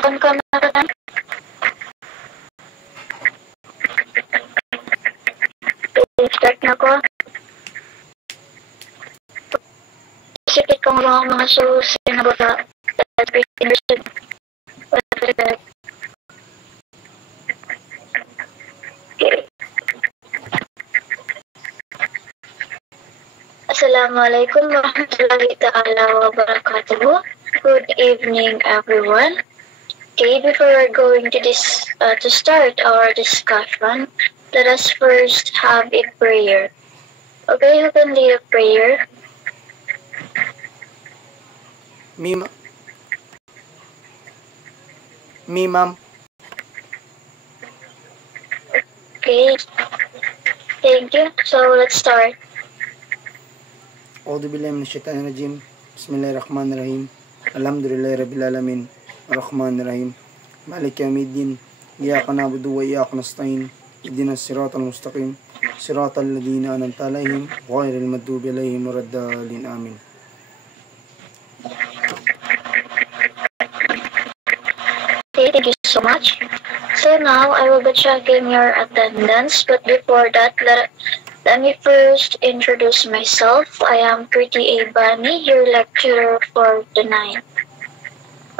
Kan na start na ko. Sikit kong mga susi na bata. Assalamualaikum warahmatullahi ta'ala wabarakatuh. Good evening, everyone. Okay, before we're going to start our discussion, let us first have a prayer. Okay, who can lead a prayer? Me, ma'am. Okay, thank you. So let's start. A'udhu billahi minash shaitanir rajim. Bismillahirrahmanirrahim. Alhamdulillahi rabbil alamin. Arrahmanirrahim. Maliki yawmiddin. Iyyaka na'budu wa iyyaka nasta'in. Ihdinas siratal mustaqim. Siratal ladzina an'amta 'alaihim ghairil maghdubi 'alaihim waladdallin. Amin. Okay, thank you so much. So now I will be checking your attendance, but before that, let me first introduce myself. I am Pretty A. Bani, your lecturer for tonight.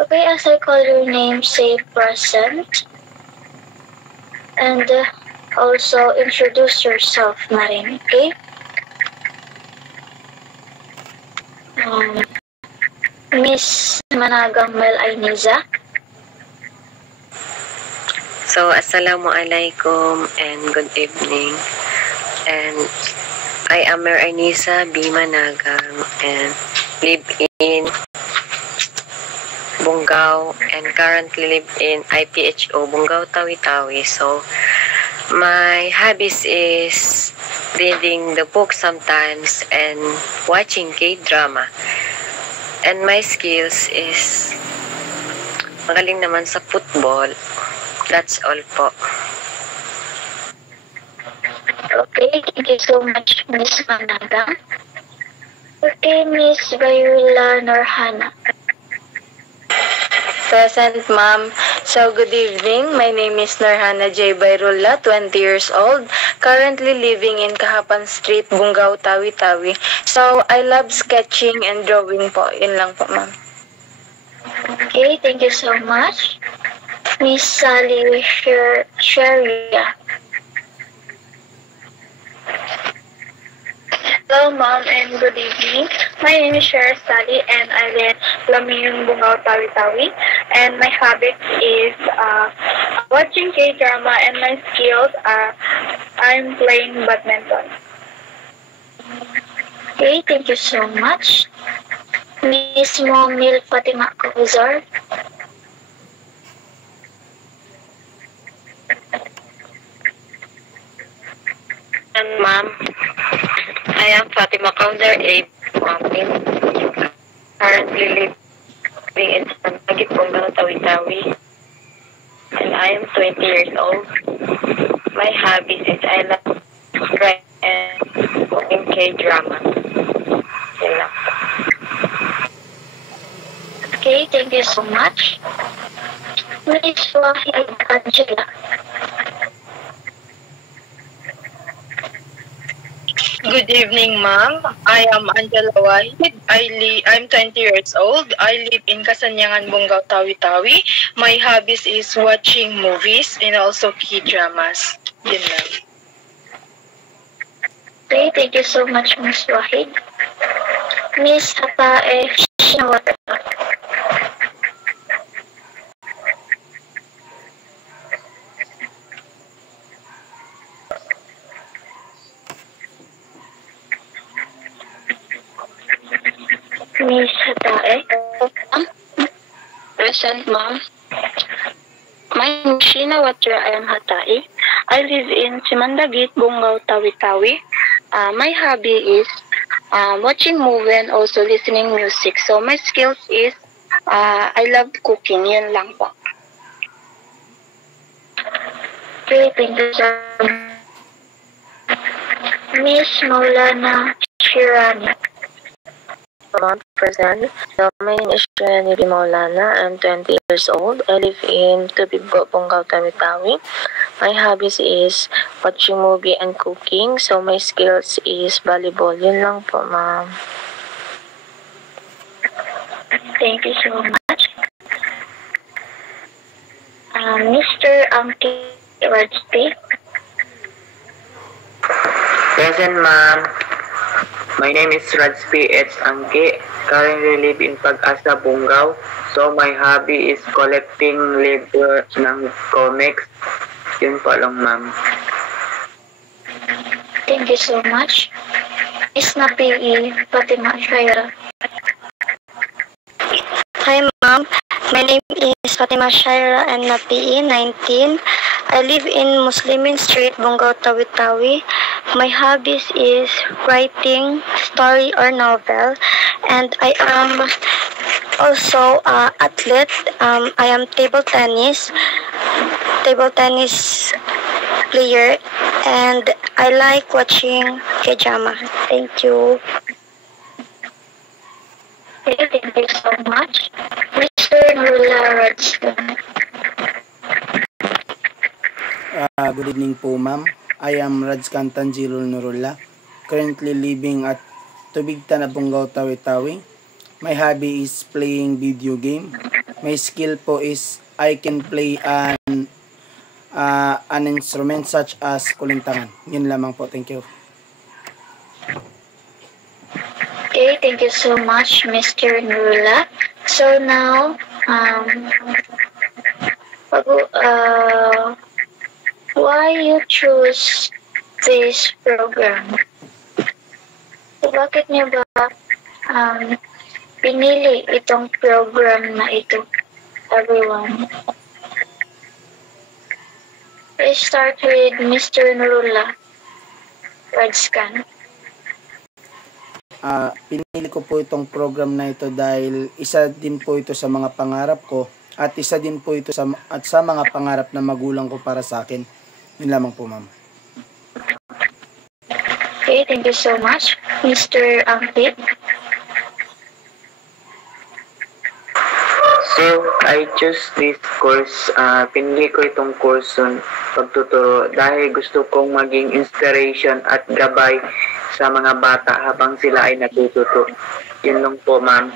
Okay, as I call your name, say present. And also introduce yourself na rin, okay? Miss Managang Mel Ainiza. So, Assalamualaikum and good evening. And I am Mer Ainisa B. Managang and live in Bungaw and currently live in IPHO Bungaw, Tawi-Tawi. So, my hobbies is reading the book sometimes and watching K-drama. And my skills is magaling naman sa football. That's all po. Okay, thank you so much, Miss Managang. Okay, Miss Viola Norhana. Present, ma'am. So, good evening. My name is Norhana J. Bayrula, 20 years old, currently living in Kahapan Street, Bungaw, Tawi-Tawi. So, I love sketching and drawing po. Yun lang po, ma'am. Okay, thank you so much. Miss Sally Sharia. Hello, Mom, and good evening. My name is Sher Sally, and I live Lamiyong, Bungaw, Tawi-Tawi. And my habit is watching K-drama, and my skills are I'm playing badminton. Okay, thank you so much. Miss Momil Fatima Kozar. And ma'am, I am Fatima Kausar A. Mamin, currently living in Santagit, Bungaw, Tawi-Tawi. And I am 20 years old. My hobbies is I love writing and watching K-drama. Yun lang. Okay, thank you so much. Miss Wahid Angela. Good evening, ma'am. I am Angela Wahid. I'm 20 years old. I live in Kasanyangan, Bungaw, Tawi-Tawi. My hobbies is watching movies and also K-dramas. Yun lang. Okay, thank you so much, Miss Wahid. Miss Hatae Shinawata. Miss Hatae. Present, Mom. My name is Shinawatra. I am Hatai. I live in Simandagit, Bungaw, Tawi-Tawi. My hobby is watching movie and also listening music. So my skills is I love cooking. Yun lang po. Okay, thank you so much. Miss Maulana Shirani. person. So, my name is Shirani Maulana. I'm 20 years old. I live in Tubigbo, Bungaw, Tawi-Tawi. My hobbies is watching movie and cooking. So, my skills is volleyball. Yun lang po, ma'am. Thank you so much. Mr. Angki Radspi. Present, ma'am. My name is Radspi H. Angki. Currently live in Pag-asa, Bungaw. So, my hobby is collecting libro ng comics. Yun po lang, ma'am. Thank you so much. Miss Napi Fatima Shaira. Hi, ma'am. My name is Fatima Shaira and Napi, 19. I live in Muslimin Street, Bungaw, Tawi-Tawi. My hobbies is writing story or novel, and I am also athlete. I am table tennis player, and I like watching K-drama. Thank you. Okay, thank you so much. Mr. Nurullah Radspi. Good evening po, ma'am. I am Rajkan Tanjirul Nurullah, currently living at Tubigtan, Bungaw, Tawi-Tawi. My hobby is playing video game. My skill po is I can play an instrument such as kulintangan. Yun lamang po. Thank you. Okay, thank you so much, Mr. Nurullah. So now, why you choose this program? So, bakit niyo ba pinili itong program na ito, everyone? Let's start with Mr. Nurullah Radskan. Pinili ko po itong program na ito dahil isa din po ito sa mga pangarap ko at isa din po ito sa mga pangarap na magulang ko para sa akin. Yun lamang po, ma'am. Okay, thank you so much, Mr. Angkit. So, I choose this course. Pinili ko itong course pagtuturo dahil gusto kong maging inspiration at gabay sa mga bata habang sila ay natututo. Yun lang po, ma'am.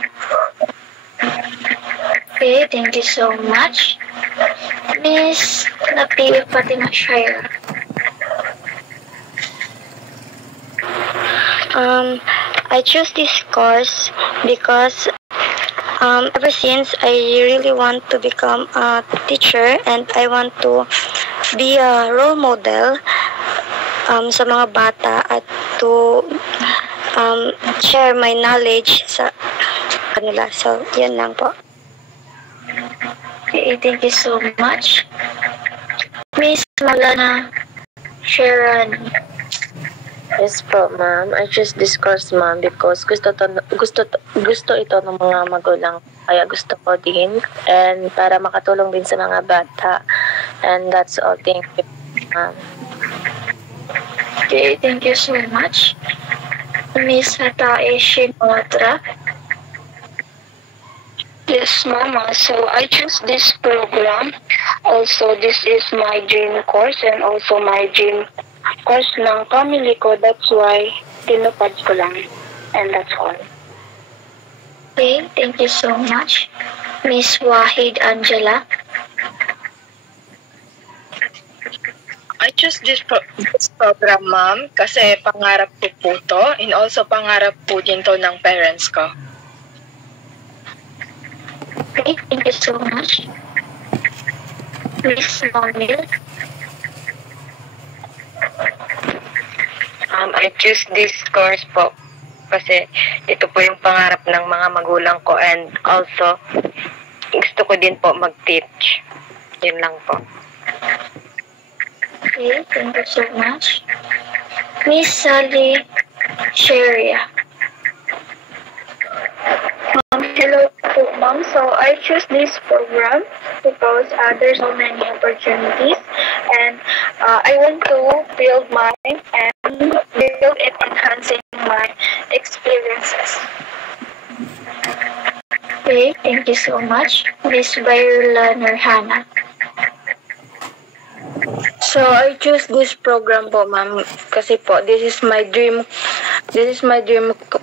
Okay, thank you so much. Miss Napi Fatima Shaira. I choose this course because ever since I really want to become a teacher and I want to be a role model sa mga bata at to share my knowledge sa kanila. So, yan lang po. Okay, thank you so much. Miss Malana Sharon. Yes po, ma'am. I choose this course, ma'am, because gusto ito ng mga magulang. Kaya gusto ko din. And para makatulong din sa mga bata. And that's all. Thank you, ma'am. Okay, thank you so much. Miss Hatae Shinawatra. Yes, Mama. So I choose this program. Also, this is my dream course and also my dream course ng family ko. That's why tinupad ko lang. And that's all. Okay, thank you so much. Miss Wahid Angela. I choose this program, ma'am, kasi pangarap ko po to and also pangarap po din to ng parents ko. Okay, thank you so much. Miss Momil. I choose this course po kasi ito po yung pangarap ng mga magulang ko and also gusto ko din po mag-teach. Yun lang po. Okay, thank you so much. Miss Sally Sheria. Hello po, Ma'am. So I choose this program because there's so many opportunities and I want to build mine and build it enhancing my experiences. Okay, thank you so much, Miss Viola Norhana. So, I choose this program po, ma'am, kasi po, this is my dream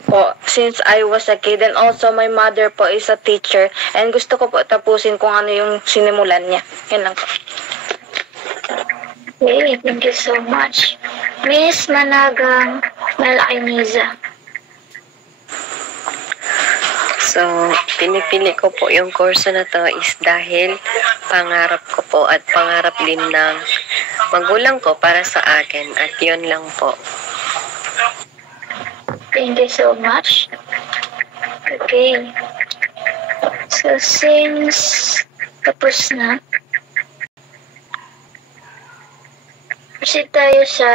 po since I was a kid, and also my mother po is a teacher, and gusto ko po tapusin kung ano yung sinimulan niya. Yan lang po. Okay, thank you so much. Miss Managang Malainiza. So, pinipili ko po yung kurso na to is dahil pangarap ko po at pangarap din ng magulang ko para sa akin, at yun lang po. Thank you so much. Okay. So, since tapos na, proceed tayo sa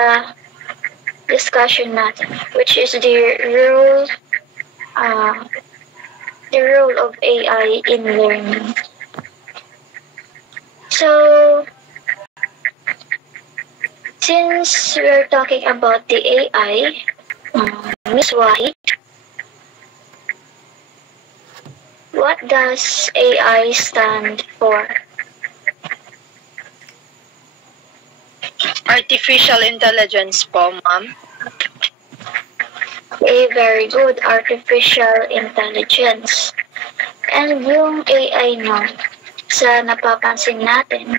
discussion natin, which is the role of AI in learning. So, since we're talking about the AI, Ms. Wahid, what does AI stand for? Artificial intelligence po, ma'am. Okay, very good. Artificial intelligence. And yung AI, no, sa napapansin natin,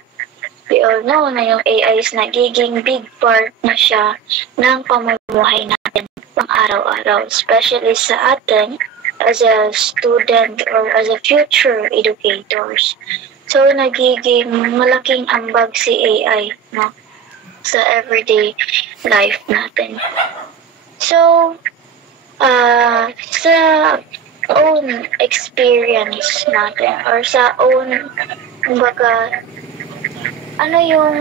we all know na yung AI is nagiging big part na siya ng pamumuhay natin pang araw-araw, especially sa atin as a student or as a future educators. So, nagiging malaking ambag si AI, no, sa everyday life natin. So, sa own experience natin or sa own, kumbaga, ano yung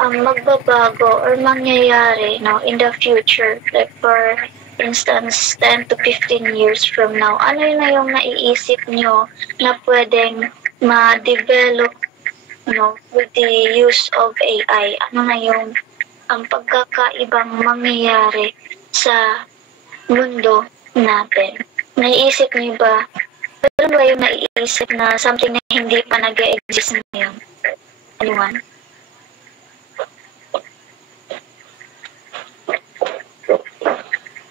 magbabago or mangyayari, no, in the future, like for instance 10 to 15 years from now, ano na yung naiisip nyo na pwedeng ma-develop, no, with the use of AI? Ano na yung pagkakaibang mangyayari sa mundo natin? Naiisip niyo ba? Pero ba yung naiisip na something na hindi pa nag-exist ngayon? Anyone?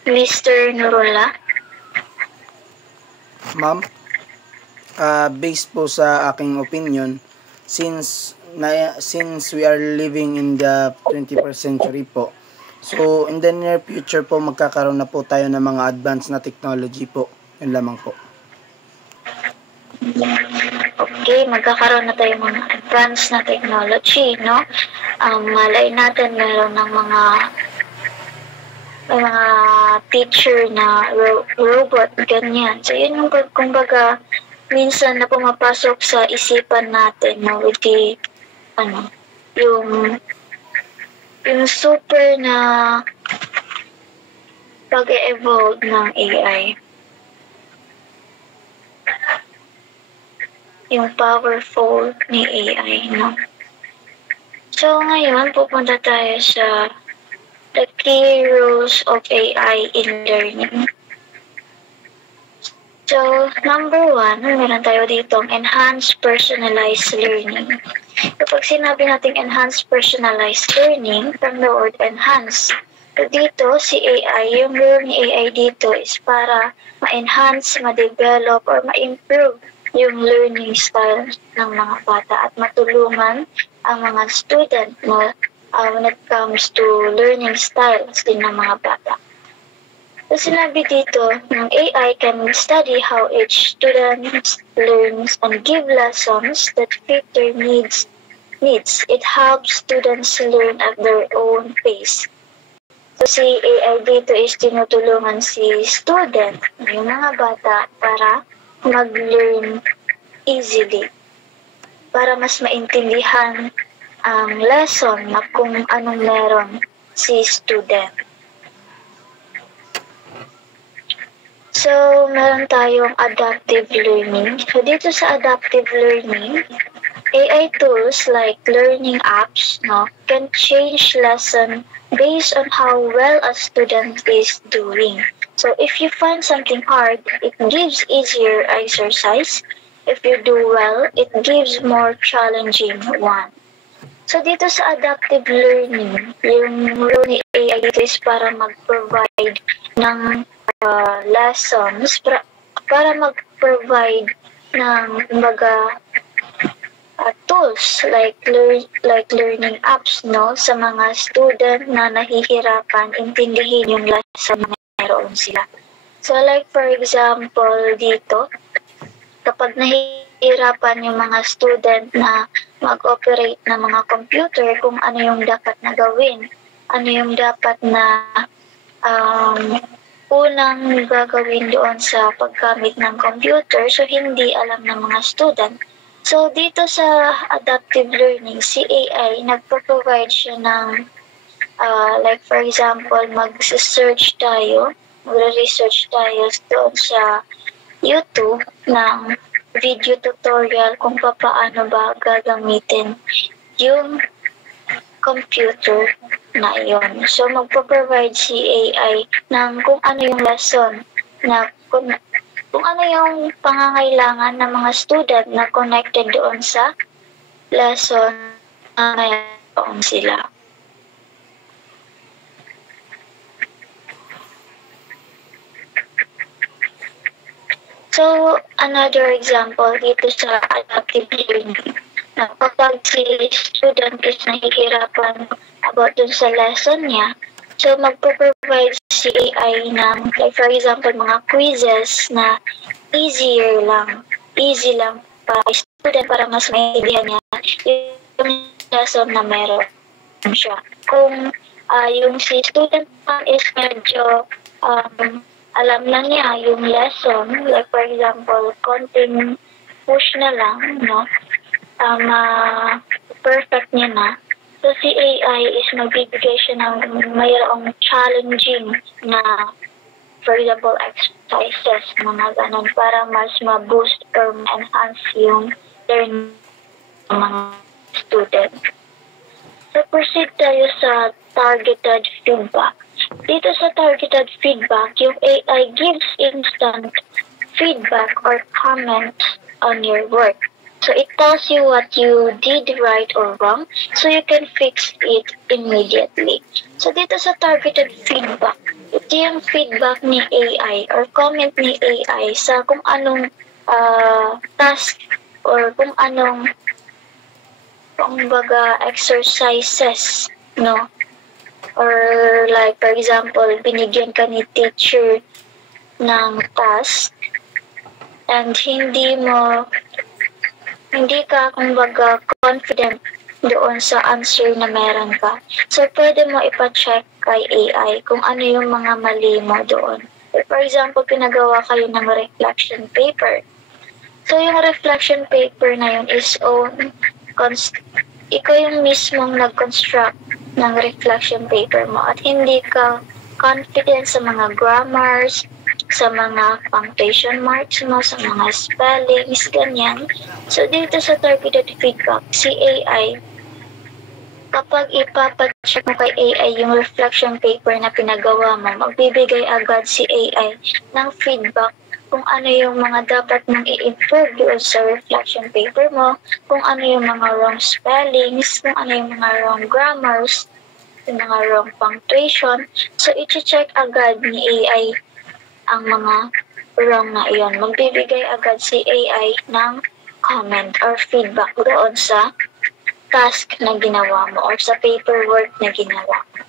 Mr. Nurullah? Ma'am, based po sa aking opinion, since we are living in the 21st century po, so in the near future po magkakaroon na po tayo ng mga advanced na technology po. Yun lamang po. Okay, magkakaroon na tayo mga advanced na technology, no? Malay natin meron ng may mga teacher na robot, ganyan. So, yun yung kumbaga minsan na pumapasok sa isipan natin, no, with the, yung super na pag-evolve ng AI. Yung powerful ni AI, no? So, ngayon, pupunta tayo sa the key roles of AI in learning. So, number 1, meron tayo ditong enhanced personalized learning. Kapag sinabi natin enhanced personalized learning, from the word enhance, so dito, si AI, yung role ni AI dito is para ma-enhance, ma-develop, or ma-improve yung learning style ng mga bata at matulungan ang mga student, no, when it comes to learning styles din ng mga bata. So, sinabi dito, ng AI can study how each student learns and give lessons that fit their needs. It helps students learn at their own pace. So, si AI dito is tinutulungan si student, yung mga bata, para mag-learn easily, para mas maintindihan ang lesson na kung anong meron si student. So, meron tayong adaptive learning. So, dito sa adaptive learning, AI tools like learning apps, no, can change lesson based on how well a student is doing. So if you find something hard, it gives easier exercise. If you do well, it gives more challenging one. So dito sa adaptive learning, yung role ni AI dito is para mag-provide ng lessons, para mag-provide ng kumbaga tools like learning apps sa mga student na nahihirapan intindihin yung lesson na meron sila. So like for example dito, kapag nahihirapan yung mga student na mag-operate ng mga computer, kung ano yung dapat na gawin, ano yung dapat na unang gagawin doon sa paggamit ng computer, so hindi alam ng mga student. So dito sa adaptive learning, si AI, nagpo-provide siya ng like for example, mag-research tayo doon sa YouTube ng video tutorial kung paano ba gagamitin yung computer na iyon. So magpo-provide si AI ng kung ano yung lesson na kung ano yung pangangailangan ng mga student na connected doon sa lesson na mayroon sila. So, another example dito sa adaptive learning, na kapag si student is nahihirapan about dun sa lesson niya, so magpo-provide si AI ng, like for example, mga quizzes na easy lang para student para mas maintindihan niya yung lesson na meron siya. Kung yung si student is medyo alam na niya yung lesson, like for example, konting push na lang, perfect niya na. So si AI is magbibigay siya ng mayroong challenging na, for example, exercises, mga ganun, para mas ma-boost or ma-enhance yung learning ng mga student. So proceed tayo sa targeted feedback. Dito sa targeted feedback, yung AI gives instant feedback or comments on your work. So it tells you what you did right or wrong, so you can fix it immediately. So dito sa targeted feedback, ito yung feedback ni AI or comment ni AI sa kung anong task or kung anong exercises, or like for example, binigyan ka ni teacher ng task and hindi ka kumbaga confident doon sa answer na meron ka. So pwede mo ipa-check kay AI kung ano yung mga mali mo doon. For example, pinagawa kayo ng reflection paper. So yung reflection paper na yun is ikaw yung mismong nag-construct ng reflection paper mo at hindi ka confident sa mga grammars, sa mga punctuation marks mo, sa mga spellings, ganyan. So dito sa targeted feedback, si AI, kapag ipapacheck mo kay AI yung reflection paper na pinagawa mo, magbibigay agad si AI ng feedback kung ano yung mga dapat mong i-improve doon sa reflection paper mo, kung ano yung mga wrong spellings, kung ano yung mga wrong grammars, yung mga wrong punctuation. So, i-check agad ni AI ang mga wrong na iyon. Magbibigay agad si AI ng comment or feedback doon sa task na ginawa mo or sa paperwork na ginawa mo.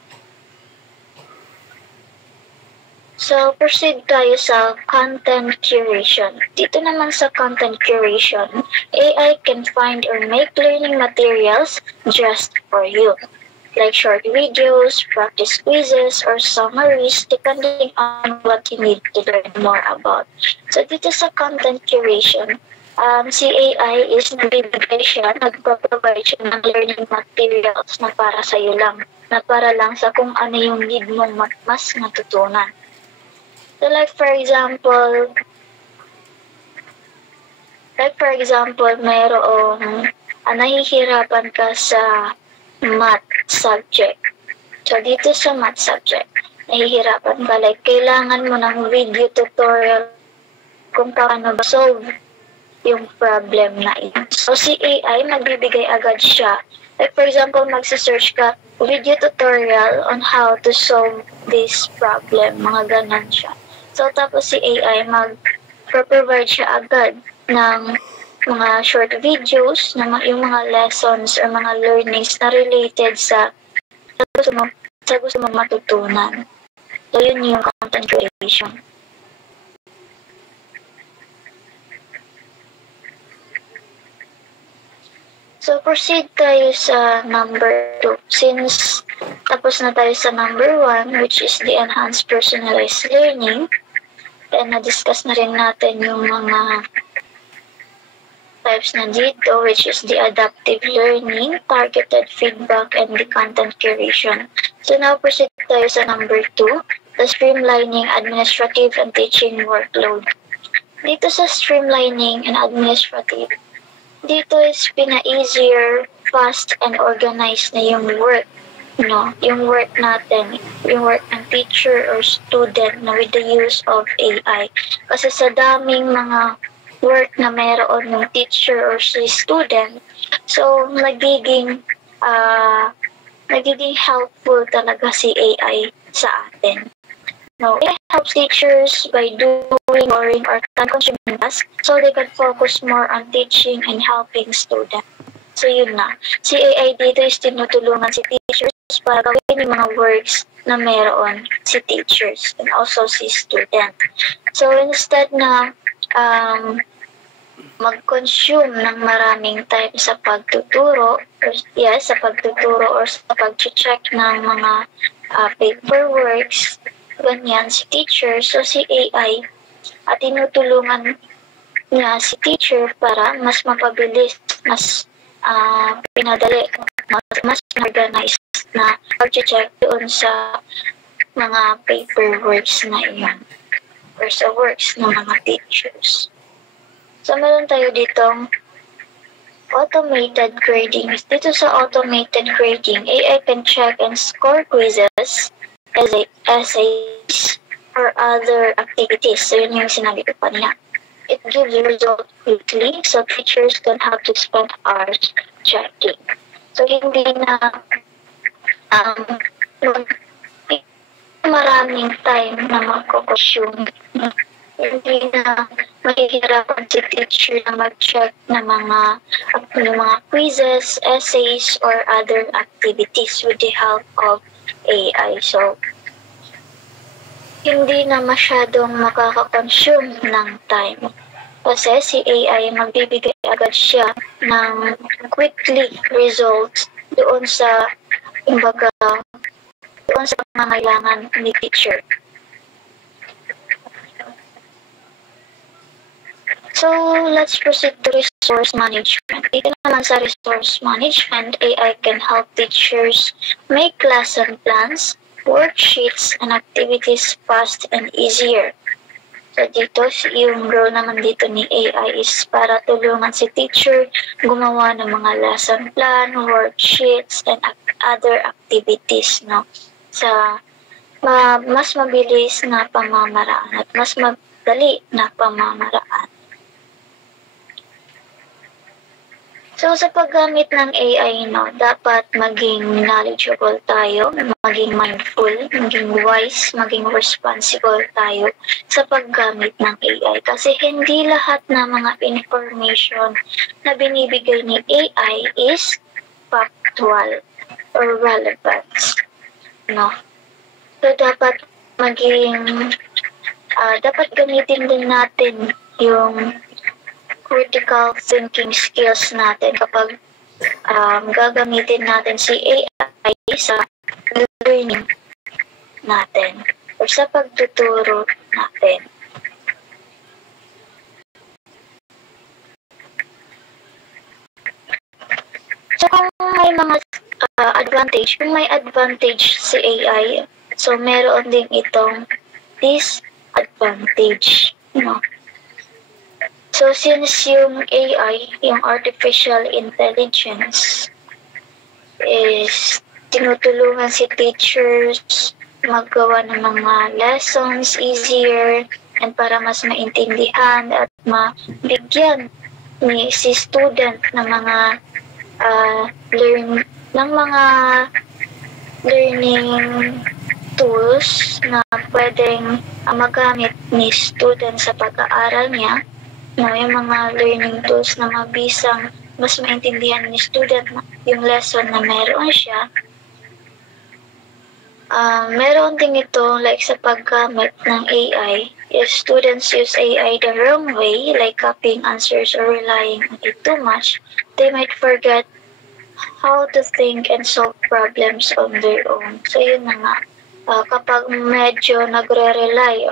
So, proceed tayo sa content curation. Dito naman sa content curation, AI can find or make learning materials just for you, like short videos, practice quizzes, or summaries, depending on what you need to learn more about. So, dito sa content curation, si AI is nagprovide siya ng learning materials na para sa'yo lang, na para lang sa kung ano yung need mong mas matutunan. So like for example, mayroong nahihirapan ka sa math subject. So dito sa math subject, nahihirapan ka, like kailangan mo ng video tutorial kung paano ba solve yung problem na ito. So si AI, magbibigay agad siya. Like for example, magsa-search ka, video tutorial on how to solve this problem, mga ganon siya. So tapos si AI, mag-provide siya agad ng mga short videos, na yung mga lessons or mga learnings na related sa gusto mong matutunan. So yun yung content creation. So, proceed tayo sa number 2. Since tapos na tayo sa number 1, which is the enhanced personalized learning, and na-discuss na rin natin yung mga types na dito, which is the adaptive learning, targeted feedback, and the content curation. So, now proceed tayo sa number 2, the streamlining administrative and teaching workload. Dito sa streamlining and administrative, dito is pina-easier, fast, and organized na yung work. No? Yung work natin, yung work ng teacher or student na with the use of AI. Kasi sa daming mga work na mayroon ng teacher or si student, so nagiging helpful talaga si AI sa atin. No, it helps teachers by doing boring or time-consuming tasks so they can focus more on teaching and helping students. So yun na. Si AI dito is tinutulungan si teachers para gawin yung mga works na meron si teachers and also si student. So instead na mag-consume ng maraming time sa pagtuturo, or sa pag-check ng mga paperworks, ganyan si teacher, so si AI at tinutulungan niya si teacher para mas mapabilis, mas pinadali, mas organized na pag-check doon sa mga paperworks na iyon or sa works ng mga teachers. So meron tayo ditong automated grading. Dito sa automated grading, AI can check and score quizzes, essays, or other activities. So, yun yung sinabi ko pa niya. It gives results quickly, so teachers don't have to spend hours checking. So, hindi na maraming time na mag-consume. Hindi na mahihirapan si teacher na mag-check ng mga quizzes, essays, or other activities with the help of AI. So, hindi na masyadong makaka-consume ng time. Kasi si AI, magbibigay agad siya ng quickly results doon sa pangangailangan ni teacher. So, let's proceed to resource management. Dito naman sa resource management, AI can help teachers make lesson plans, worksheets, and activities fast and easier. So, dito, yung role naman dito ni AI is para tulungan si teacher gumawa ng mga lesson plan, worksheets, and other activities, no? Sa mas mabilis na pamamaraan at mas madali na pamamaraan. So, sa paggamit ng AI, no, dapat maging knowledgeable tayo, maging mindful, maging wise, maging responsible tayo sa paggamit ng AI. Kasi hindi lahat ng mga information na binibigay ni AI is factual or relevant. No? So, dapat gamitin din natin yung critical thinking skills natin kapag gagamitin natin si AI sa learning natin o sa pagtuturo natin. So, kung may mga kung may advantage si AI, so meron din itong disadvantage, no? So, since yung AI, yung artificial intelligence, is tinutulungan si teachers maggawa ng mga lessons easier and para mas maintindihan at mabigyan ni si student ng mga learning tools na pwedeng magamit ni student sa pag-aaral niya. No, yung mga learning tools na mabisang mas maintindihan ni student yung lesson na meron siya. Meron din ito like sa paggamit ng AI. If students use AI the wrong way, like copying answers or relying on it too much, they might forget how to think and solve problems on their own. So yun na nga, kapag medyo nagre-rely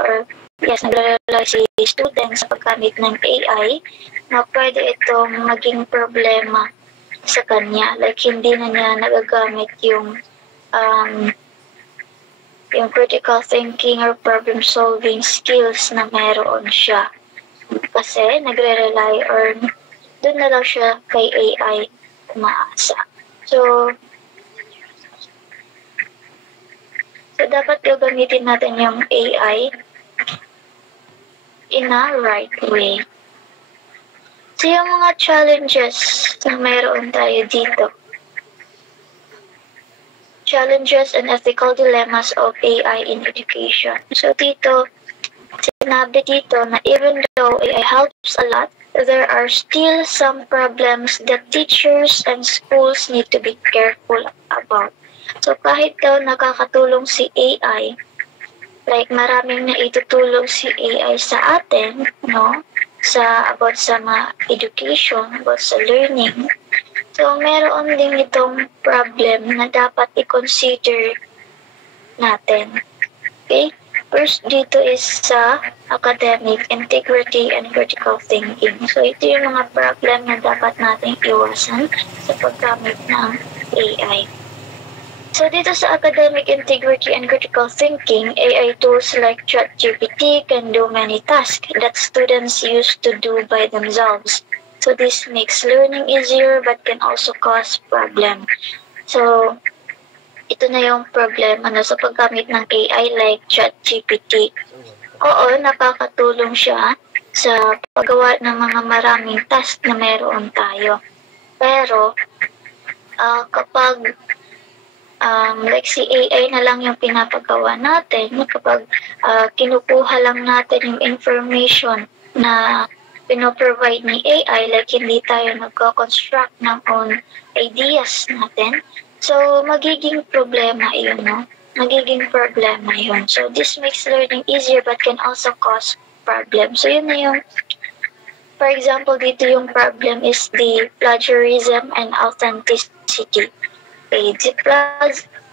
si student sa paggamit ng AI, na pwede itong maging problema sa kanya. Like hindi na niya nagagamit yung critical thinking or problem solving skills na meron siya. Kasi nagre-rely or doon na lang siya kay AI umaasa. So dapat gagamitin natin yung AI in a right way. So yung mga challenges na meron tayo dito. Challenges and ethical dilemmas of AI in education. So dito, sinabi dito na even though AI helps a lot, there are still some problems that teachers and schools need to be careful about. So kahit daw nakakatulong si AI, like maraming naitutulong si AI sa atin, no? About sa education, about sa learning. So meron din itong problem na dapat i-consider natin. Okay? First dito is sa academic integrity and critical thinking. So ito yung mga problem na dapat natin iwasan sa paggamit ng AI. So dito sa academic integrity and critical thinking, AI tools like ChatGPT can do many tasks that students used to do by themselves. So this makes learning easier but can also cause problem. So ito na yung problem sa paggamit ng AI like ChatGPT. Oo, nakakatulong siya sa paggawa ng mga maraming task na meron tayo. Pero kapag like si AI na lang yung pinapagawa natin, kapag kinukuha lang natin yung information na pinoprovide ni AI, like hindi tayo nagko-construct ng own ideas natin, so magiging problema yun, no? Magiging problema yun. So this makes learning easier but can also cause problems. So yun na yung, for example, dito yung problem is the plagiarism and authenticity. Okay, the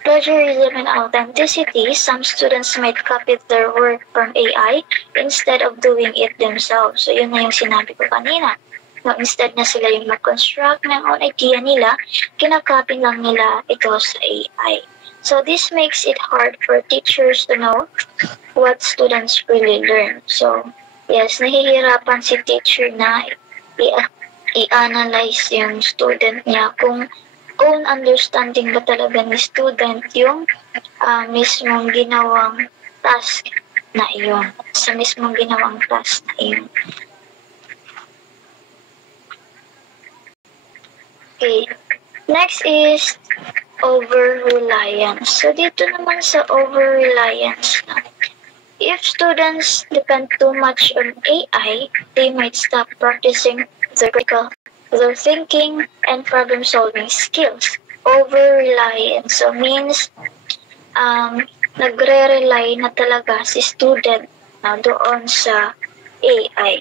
plagiarism and authenticity, some students might copy their work from AI instead of doing it themselves. So yun na yung sinabi ko kanina. No, instead na sila yung mag-construct ng own idea nila, kinakopy lang nila ito sa AI. So this makes it hard for teachers to know what students really learn. So yes, nahihirapan si teacher na i-analyze yung student niya kung own understanding ba talaga ni student yung mismong ginawang task na iyon. Sa mismong ginawang task na iyon. Okay. Next is over-reliance. So dito naman sa over-reliance na, if students depend too much on AI, they might stop practicing their thinking and problem-solving skills. Over-reliance, so means nagre-rely na talaga si student na doon sa AI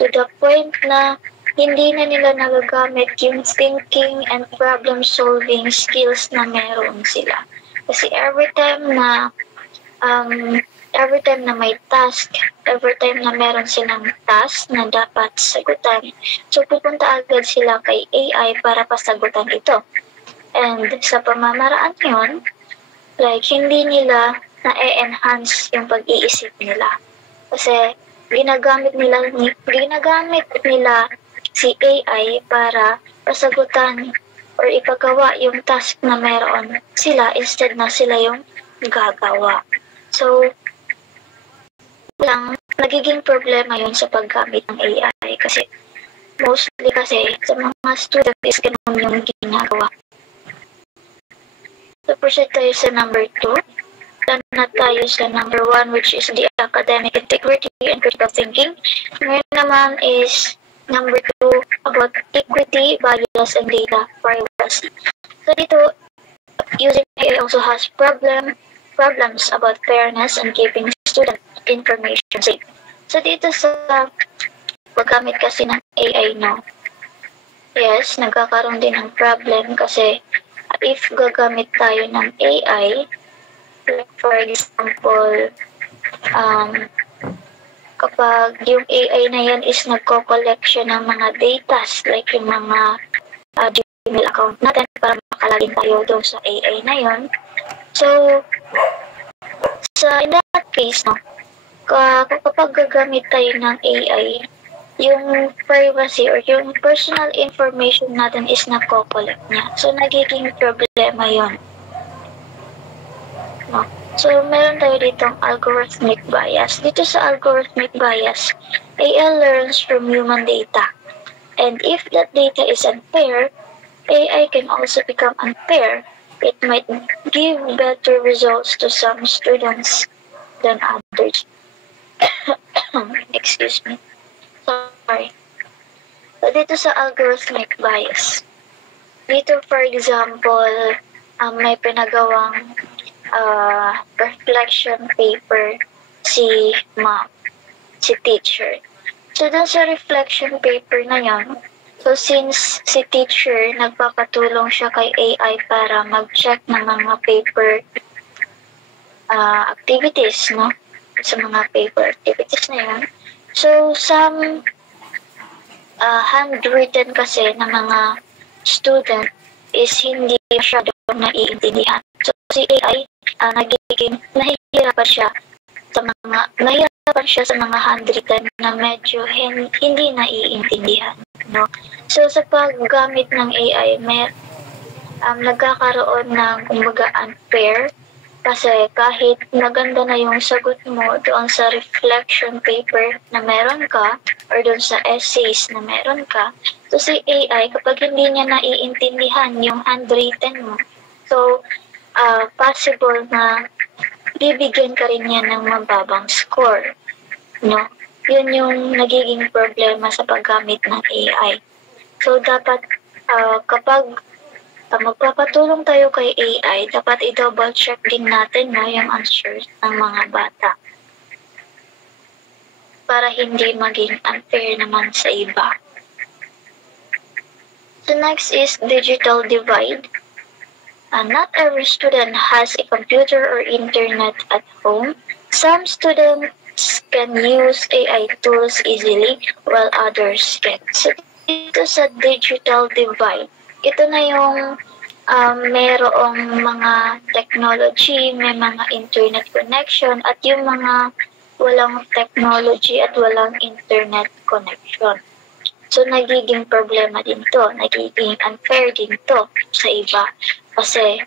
to the point na hindi na nila nagagamit yung thinking and problem-solving skills na meron sila. Kasi every time na may task, every time na meron silang task na dapat sagutan, so pupunta agad sila kay AI para pasagutan ito. And sa pamamaraan yun, like hindi nila na-enhance yung pag-iisip nila. Kasi ginagamit nila si AI para pasagutan or ipagawa yung task na meron sila instead na sila yung gagawa. So, nagiging problema yun sa paggamit ng AI kasi mostly kasi sa mga student is ganun yung ginagawa. So, proceed tayo sa number 2. Then na tayo sa number 1, which is the academic integrity and critical thinking. Ngayon naman is number 2 about equity, bias, and data privacy. So dito, using AI also has problems about fairness and keeping student information safe. So dito sa paggamit kasi ng AI, no? Yes, nagkakaroon din ng problem kasi if gagamit tayo ng AI, like for example, kapag yung AI na yan is nagko-collect siya ng mga data, like yung mga Gmail account natin para makalagin tayo doon sa AI na yon. So, in that case, no, kapag gagamit tayo ng AI, yung privacy or yung personal information natin is nagko-collect niya. So, nagiging problema yon. No? So, meron tayo ditong algorithmic bias. Dito sa algorithmic bias, AI learns from human data. And if that data is unfair, AI can also become unfair. It might give better results to some students than others. Excuse me. Sorry. So, dito sa algorithmic bias, dito for example, may pinagawang reflection paper si teacher. So, dun sa reflection paper na yon, so since si teacher, nagpapatulong siya kay AI para mag-check ng mga paper activities, no? Sa mga paper activities na yon. So, some handwritten kasi ng mga student is hindi masyadong naiintindihan. So, si AI, nahihirapan siya sa mga handwritten na medyo hindi naiintindihan, no? So, sa paggamit ng AI, nagkakaroon ng kumbaga unfair kasi kahit maganda na yung sagot mo doon sa reflection paper na meron ka or doon sa essays na meron ka, so si AI, kapag hindi niya naiintindihan yung handwritten mo, so possible na bibigyan ka rin niya ng mababang score, no? Yun yung nagiging problema sa paggamit ng AI. So, dapat kapag magpapatulong tayo kay AI, dapat i-double check din natin na yung answers ng mga bata para hindi maging unfair naman sa iba. The next is digital divide. Not every student has a computer or internet at home. Some students can use AI tools easily while others can't. So, dito sa digital divide, ito na yung mayroong mga technology, may mga internet connection, at yung mga walang technology at walang internet connection. So, nagiging problema din to, nagiging unfair din to sa iba. Kasi,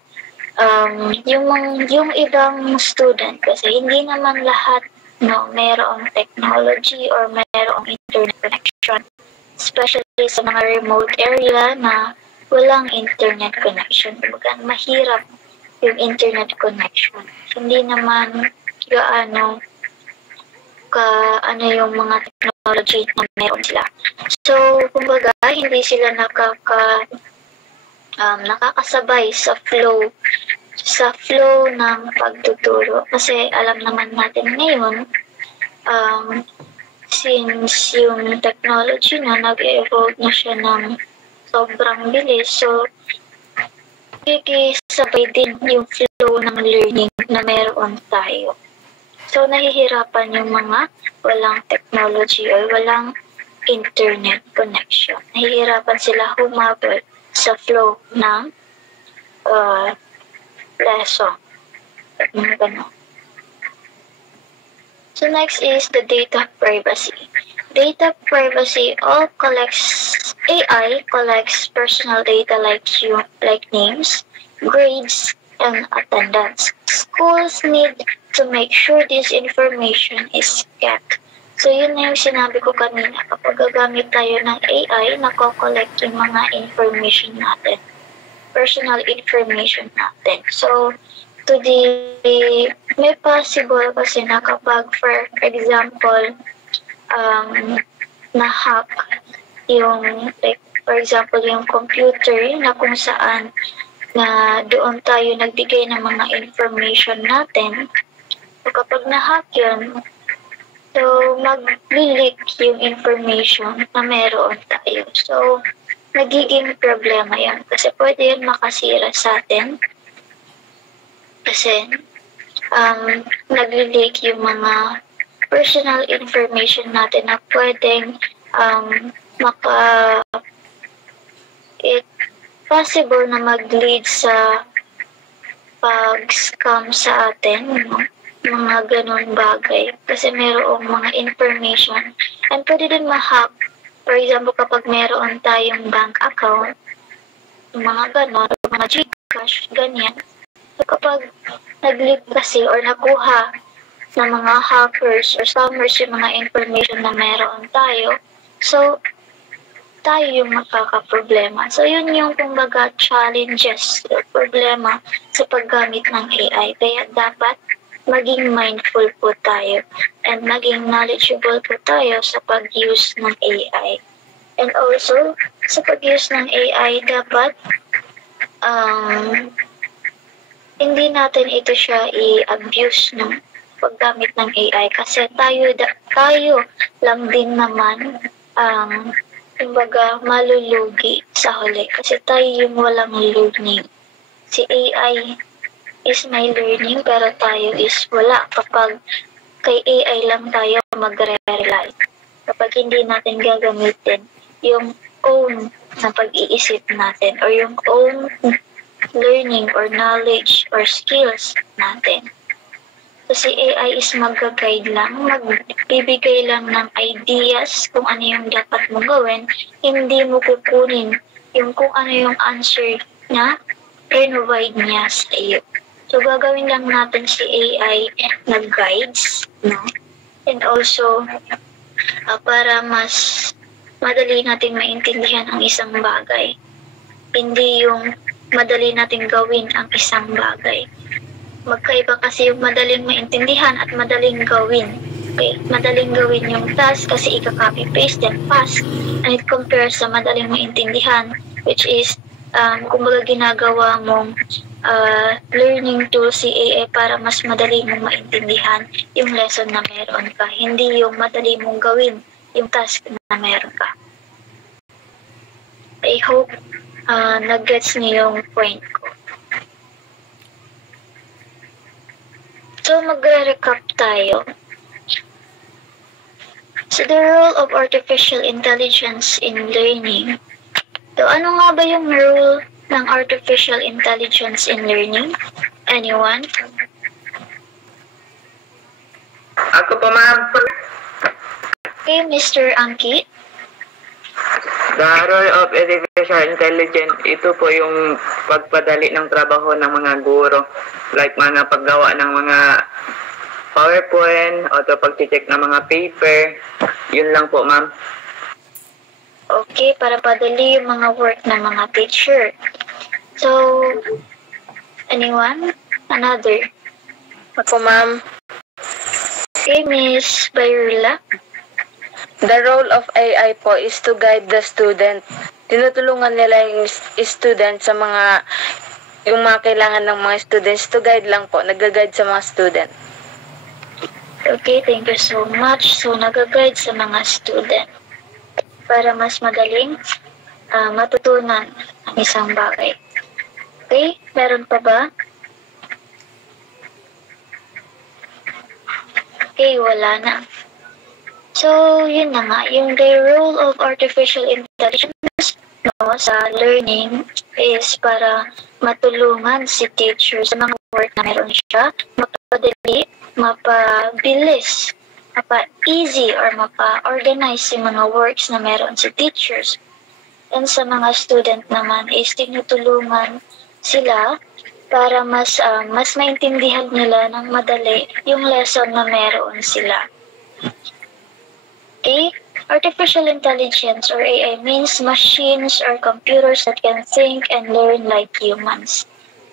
yung ibang student, kasi hindi naman lahat, no, mayroong technology or mayroong internet connection. Especially sa mga remote area na walang internet connection. Mahirap yung internet connection. Hindi naman gaano yung mga technology na meron sila. So, kumbaga, hindi sila nakakasabay sa flow ng pagtuturo. Kasi alam naman natin ngayon, since yung technology na nag-evolve na siya ng sobrang bilis, so kikisabay din yung flow ng learning na meron tayo. So, nahihirapan yung mga walang technology or walang internet connection. Nahihirapan sila humabol sa flow ng lesson. Ganun. So, next is the data privacy. Data privacy AI collects personal data like names, grades, and attendance schools need to make sure this information is kept. So yun na yung sinabi ko kanina, kapag gagamit tayo ng AI, nako-collect yung mga information natin, personal information natin. So today, may possible kasi na kapag, for example, na-hack yung, like, for example, yung computer na kung saan na doon tayo nagbigay ng mga information natin. So kapag na-hack yun, so mag-leak yung information na meron tayo. So nagiging problema yan kasi pwede yun makasira sa atin kasi nag-leak yung mga personal information natin na pwedeng possible na mag-lead sa pag-scam sa atin, no? Mga ganun bagay. Kasi mayroong mga information and pwede din ma-hack. For example, kapag mayroon tayong bank account, mga ganun, mga Gcash, ganyan. So kapag nag-leak kasi or nakuha ng mga hackers or scammers yung mga information na mayroon tayo, so tayo yung makakaproblema. So yun yung kumbaga challenges or problema sa paggamit ng AI. Kaya dapat maging mindful po tayo and maging knowledgeable po tayo sa pag-use ng AI. And also, sa pag-use ng AI, dapat hindi natin ito siya i-abuse ng paggamit ng AI kasi tayo lang din naman kumbaga malulugi sa huli kasi tayo yung walang learning. Si AI is may learning pero tayo is wala kapag kay AI lang tayo magre-rely. Kapag hindi natin gagamitin yung own na pag-iisip natin or yung own learning or knowledge or skills natin. Kasi AI is mag-guide lang, magbibigay lang ng ideas kung ano yung dapat mong gawin, hindi mo kukunin yung kung ano yung answer na provide niya sa iyo. So, gagawin lang natin si AI na guides, no? And also, para mas madali natin maintindihan ang isang bagay. Hindi yung madali natin gawin ang isang bagay. Magkaiba kasi yung madaling maintindihan at madaling gawin. Okay? Madaling gawin yung task kasi ika-copy-paste then pass. And it compares sa madaling maintindihan, which is, kumbaga ginagawa mong learning tool si AI para mas madali mong maintindihan yung lesson na meron ka. Hindi yung madali mong gawin yung task na meron ka. I hope nag-gets niyo yung point ko. So, magre-recap tayo. So, the role of artificial intelligence in learning. So, ano nga ba yung role ng artificial intelligence in learning? Anyone? Ako po, ma'am. Okay, Mr. Angki. The role of artificial intelligence, ito po yung pagpadali ng trabaho ng mga guro. Like mga paggawa ng mga PowerPoint o pag-check ng mga paper. Yun lang po, ma'am. Okay, para padali yung mga work ng mga teacher. So, anyone? Another? Ako, ma'am. Okay, Miss Bayrula. The role of AI po is to guide the student. Tinutulungan nila yung student sa yung mga kailangan ng mga students. To guide lang po, nag-guide sa mga student. Okay, thank you so much. So, nag-guide sa mga student para mas madaling matutunan ang isang bagay. Okay, meron pa ba? Okay, wala na. So, yun na nga, yung the role of artificial intelligence sa learning is para matulungan si teacher sa mga work na meron siya, mapadali, mapabilis, mapa-easy or mapa-organize yung mga works na meron si teachers. And sa mga student naman is tinutulungan sila para mas maintindihan nila ng madali yung lesson na meron sila. Okay? Artificial intelligence or AI means machines or computers that can think and learn like humans.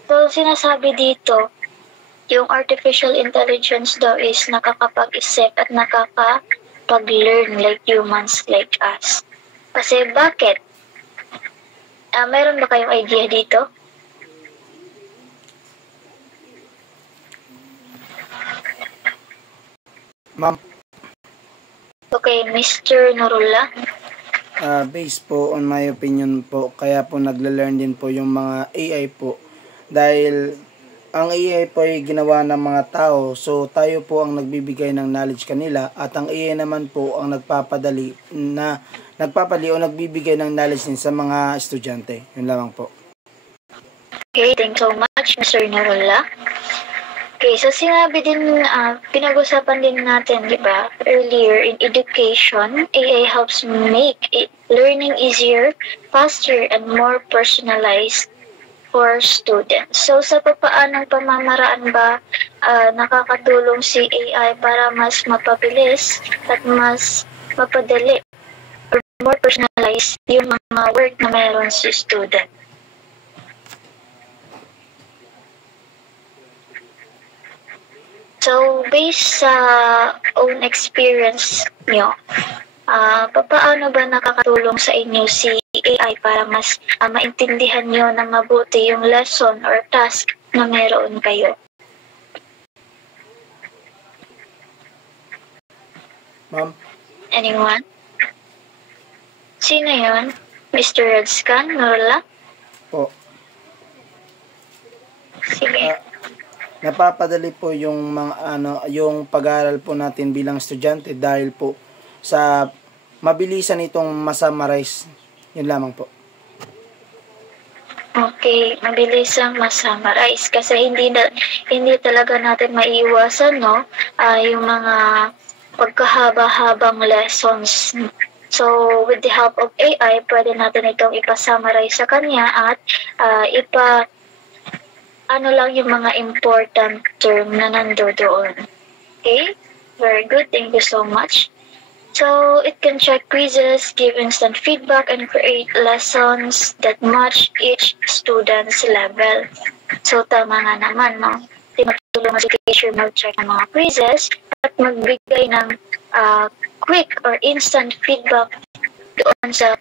So, sinasabi dito, yung artificial intelligence daw is nakakapag-isip at nakakapag-learn like humans like us. Kasi bakit? Meron ba kayong idea dito? Ma'am, Okay, Mr. Nurullah. based po on my opinion po, kaya po nagle-learn din po yung mga AI po. Dahil ang AI po ay ginawa ng mga tao, so tayo po ang nagbibigay ng knowledge kanila at ang AI naman po ang nagpapali o nagbibigay ng knowledge din sa mga estudyante. Yun lamang po. Okay, thanks so much, Mr. Nurullah. Okay, so sinabi din, pinag-usapan din natin, di ba, earlier in education, AI helps make learning easier, faster, and more personalized for students. So sa papaanong pamamaraan ba nakakatulong si AI para mas mapabilis at mas mapadali or more personalized yung mga work na mayroon si student? So, based sa own experience nyo, paano ba nakakatulong sa inyo si AI para mas maintindihan nyo na mabuti yung lesson or task na meron kayo? Ma'am? Anyone? Sino yun? Mr. Redscan? Norla? Po. Sige. Napapadali po yung mga yung pag-aaral po natin bilang estudyante dahil po sa mabilisan itong masummarize. Yun lamang po. Okay, mabilisang masummarize kasi hindi talaga natin maiiwasan, no? Yung mga pagkahaba-habang lessons. So, with the help of AI, pwede natin itong ipasummarize sa kanya at lang yung mga important term na nandoon. Okay? Very good. Thank you so much. So, it can check quizzes, give instant feedback, and create lessons that match each student's level. So, tama nga naman, no? Tinutulungan si teacher mag-check ng mga quizzes at magbigay ng quick or instant feedback doon sa,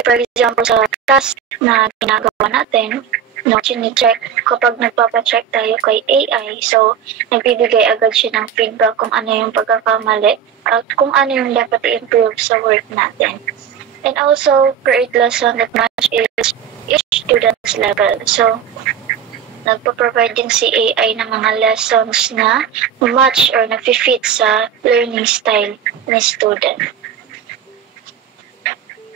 for example, sa task na ginagawa natin. No, chine-check kapag nagpapacheck tayo kay AI. So, nagbibigay agad siya ng feedback kung ano yung pagkakamali at kung ano yung dapat i-improve sa work natin. And also, create lesson that match each student's level. So, nagpa-provide din si AI ng mga lessons na match or na-fit sa learning style ni student.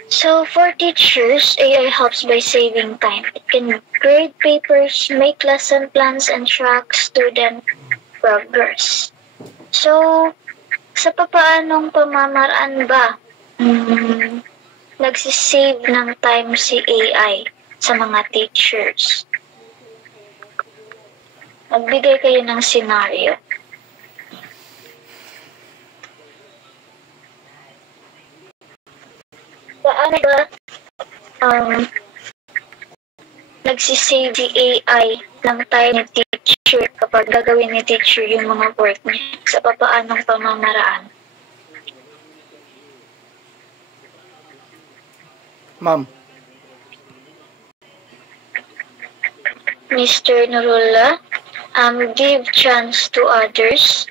So, for teachers, AI helps by saving time. It can grade papers, make lesson plans, and track student progress. So, sa papaanong pamamaraan ba nagsisave ng time si AI sa mga teachers? Magbigay kayo ng scenario. Paano ba nagsisave si AI ng time ni teacher kapag gagawin ni teacher yung mga work niya sa papaanong pamamaraan? Ma'am. Mr. Nurullah, give chance to others.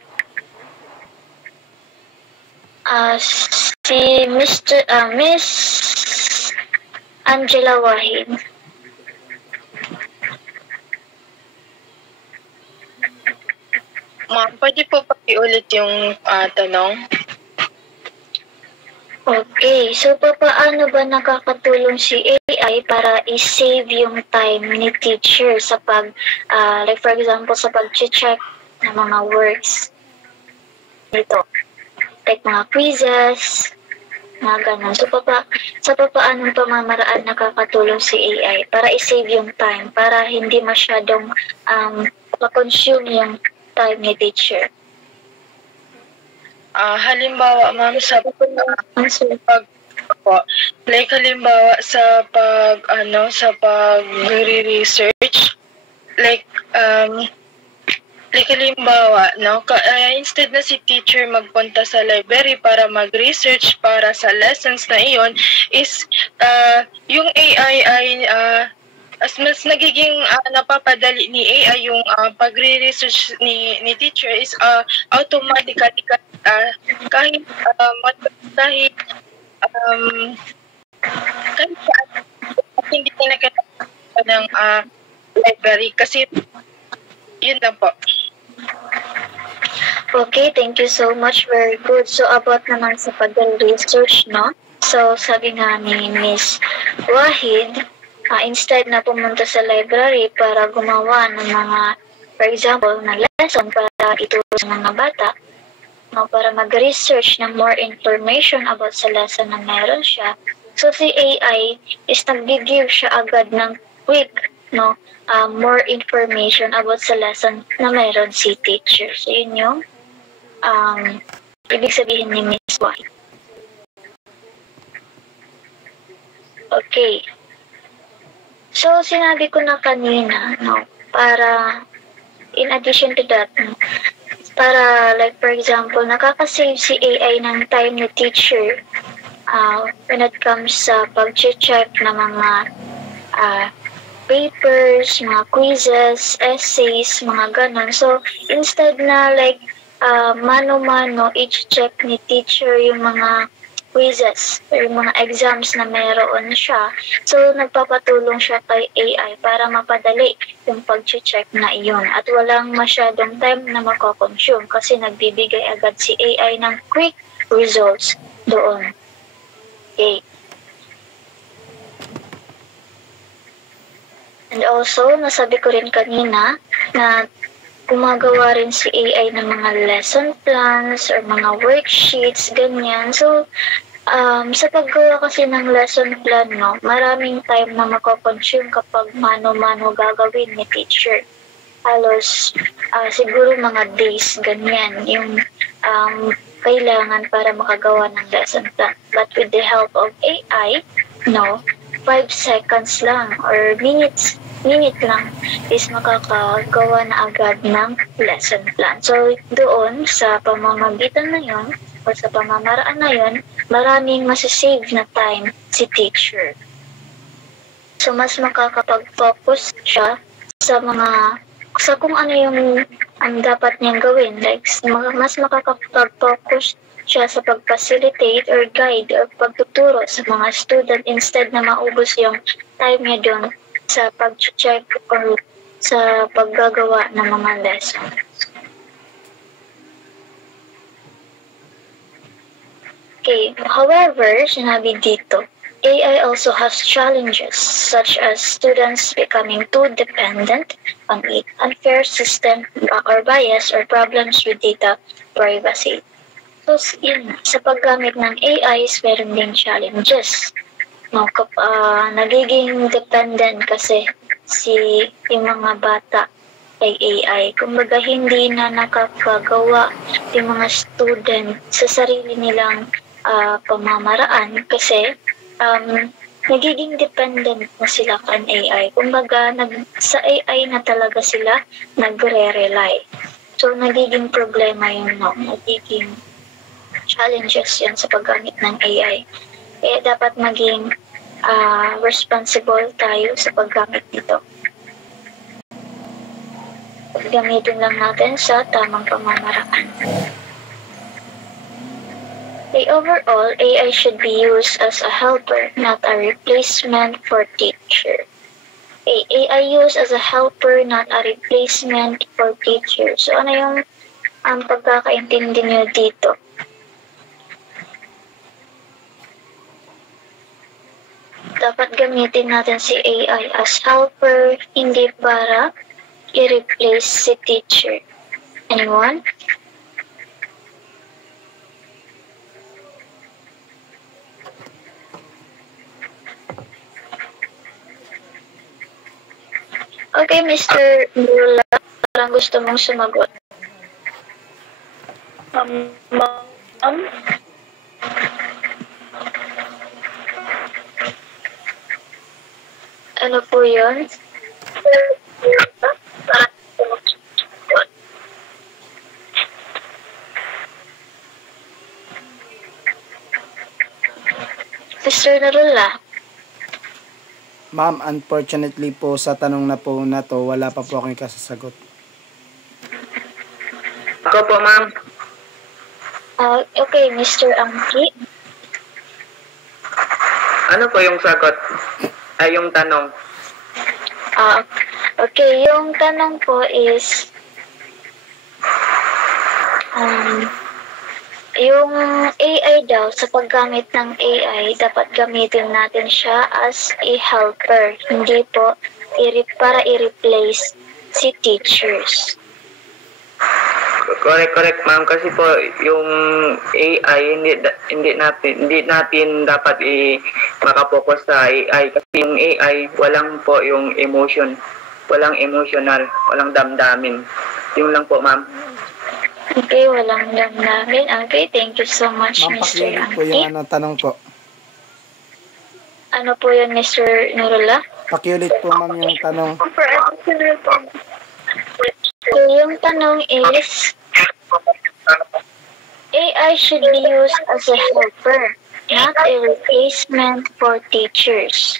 Si Miss Angela Wahid. Ma'am, pwede po pakiulit yung tanong? Okay, so paano ba nakakatulong si AI para i-save yung time ni teacher sa like for example, sa pag-check ng mga works dito? Like mga quizzes, mga ganun. So, sa papaanong pamamaraan nakakatulong si AI para i-save yung time, para hindi masyadong ma-consume yung time ni teacher. Halimbawa, ma'am, sa halimbawa sa pag-research, like halimbawa, no, instead na si teacher magpunta sa library para mag-research para sa lessons na iyon, is yung AI ay mas nagiging napapadali ni AI yung pagre-research ni teacher is automatically kahit hindi na kailangan ng library kasi yun lang po. Okay, thank you so much. Very good. So, about naman sa pag-research, no? So, sabi nga ni Miss Wahid, instead na pumunta sa library para gumawa ng mga, for example, na lesson para ituro sa mga bata, no, para mag-research ng more information about sa lesson na meron siya. So, si AI is nag-give siya agad ng quick, no, more information about sa lesson na meron si teacher. So, yun yung ibig sabihin ni Miss Wahid. Okay. So, sinabi ko na kanina, no, para, in addition to that, no, para, like, for example, nakakasave si AI ng time ni teacher when it comes sa pag-check na mga papers, mga quizzes, essays, mga ganon. So, instead na, like, mano-mano, i-check ni teacher yung mga quizzes or yung mga exams na meron siya. So, nagpapatulong siya kay AI para mapadali yung pag-check na iyon. At walang masyadong time na mako-consume kasi nagbibigay agad si AI ng quick results doon. Okay. And also, nasabi ko rin kanina na gumagawa rin si AI ng mga lesson plans or mga worksheets, ganyan. So, sa paggawa kasi ng lesson plan, no, maraming time na mako-consume kapag mano-mano gagawin ni teacher. Halos, siguro mga days, ganyan, yung kailangan para makagawa ng lesson plan. But with the help of AI, no, 5 seconds lang or minute lang is makakagawa na agad ng lesson plan. So, doon sa pamamagitan na yon o sa pamamaraan na yon, maraming masasave na time si teacher. So, mas makakapag-focus siya sa kung ano yung ang dapat niyang gawin. Like, mas makakapag-focus siya sa pag-facilitate or guide or pagtuturo sa mga student instead na maubos yung time niya doon sa pag-check or sa paggagawa ng mga lesson. Okay, however, sinabi dito, AI also has challenges such as students becoming too dependent on it, unfair system or bias or problems with data privacy. So, yun, sa paggamit ng AI is meron ding challenges. No, nagiging dependent kasi yung mga bata kay AI. Kumbaga, hindi na nakakagawa yung mga student sa sarili nilang pamamaraan kasi nagiging dependent na sila kan AI. Kumbaga, sa AI na talaga sila nagre-rely. So, nagiging problema yun, no? Nagiging challenges yan sa paggamit ng AI. Kaya dapat maging responsible tayo sa paggamit nito. Gamitin lang natin sa tamang pamamaraan. Okay, overall, AI should be used as a helper, not a replacement for teacher. Okay, AI used as a helper, not a replacement for teacher. So, ano yung pagkakaintindi nyo dito? Dapat gamitin natin si AI as helper, hindi para i-replace si teacher. Anyone? Okay, Mr. Mula, parang gusto mong sumagot. Ma'am, Ano po yun? Mr. Narula, Ma'am, unfortunately po sa tanong na po na to, wala pa po akong kasasagot. Ako po, ma'am. okay, Mr. Angki. Ano po yung sagot? Ay, yung tanong. Okay, yung tanong po is, yung AI daw, sa paggamit ng AI, dapat gamitin natin siya as a helper, hindi po para i-replace si teachers. Correct, ma'am. Kasi po, yung AI, hindi natin dapat makapokus sa AI. Kasi yung AI, walang po yung emotion. Walang emotional. Walang damdamin. Yung lang po, ma'am. Okay, walang damdamin. Okay, thank you so much, Ma'am, Mr. pakiulit po Angki. yung tanong po. Ano po yun, Mr. Nurula? Pakiulit po, ma'am, yung tanong. So, yung tanong is, AI should be used as a helper, not a replacement for teachers.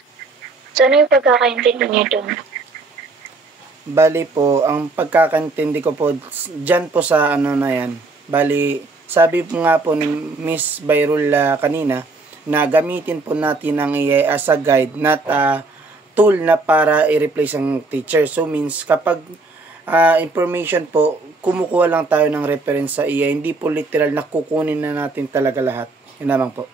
So, ano yung pagkakaintindi niyo dun? Bali po, ang pagkakantindi ko po, dyan po sa ano na yan. Bali, sabi po nga po ni Miss Bayrula kanina, na gamitin po natin ang AI as a guide, not a tool na para i-replace ang teacher. So means, kapag information po, kumukuha lang tayo ng reference sa AI, hindi po literal na kukunin na natin talaga lahat. Yun naman po.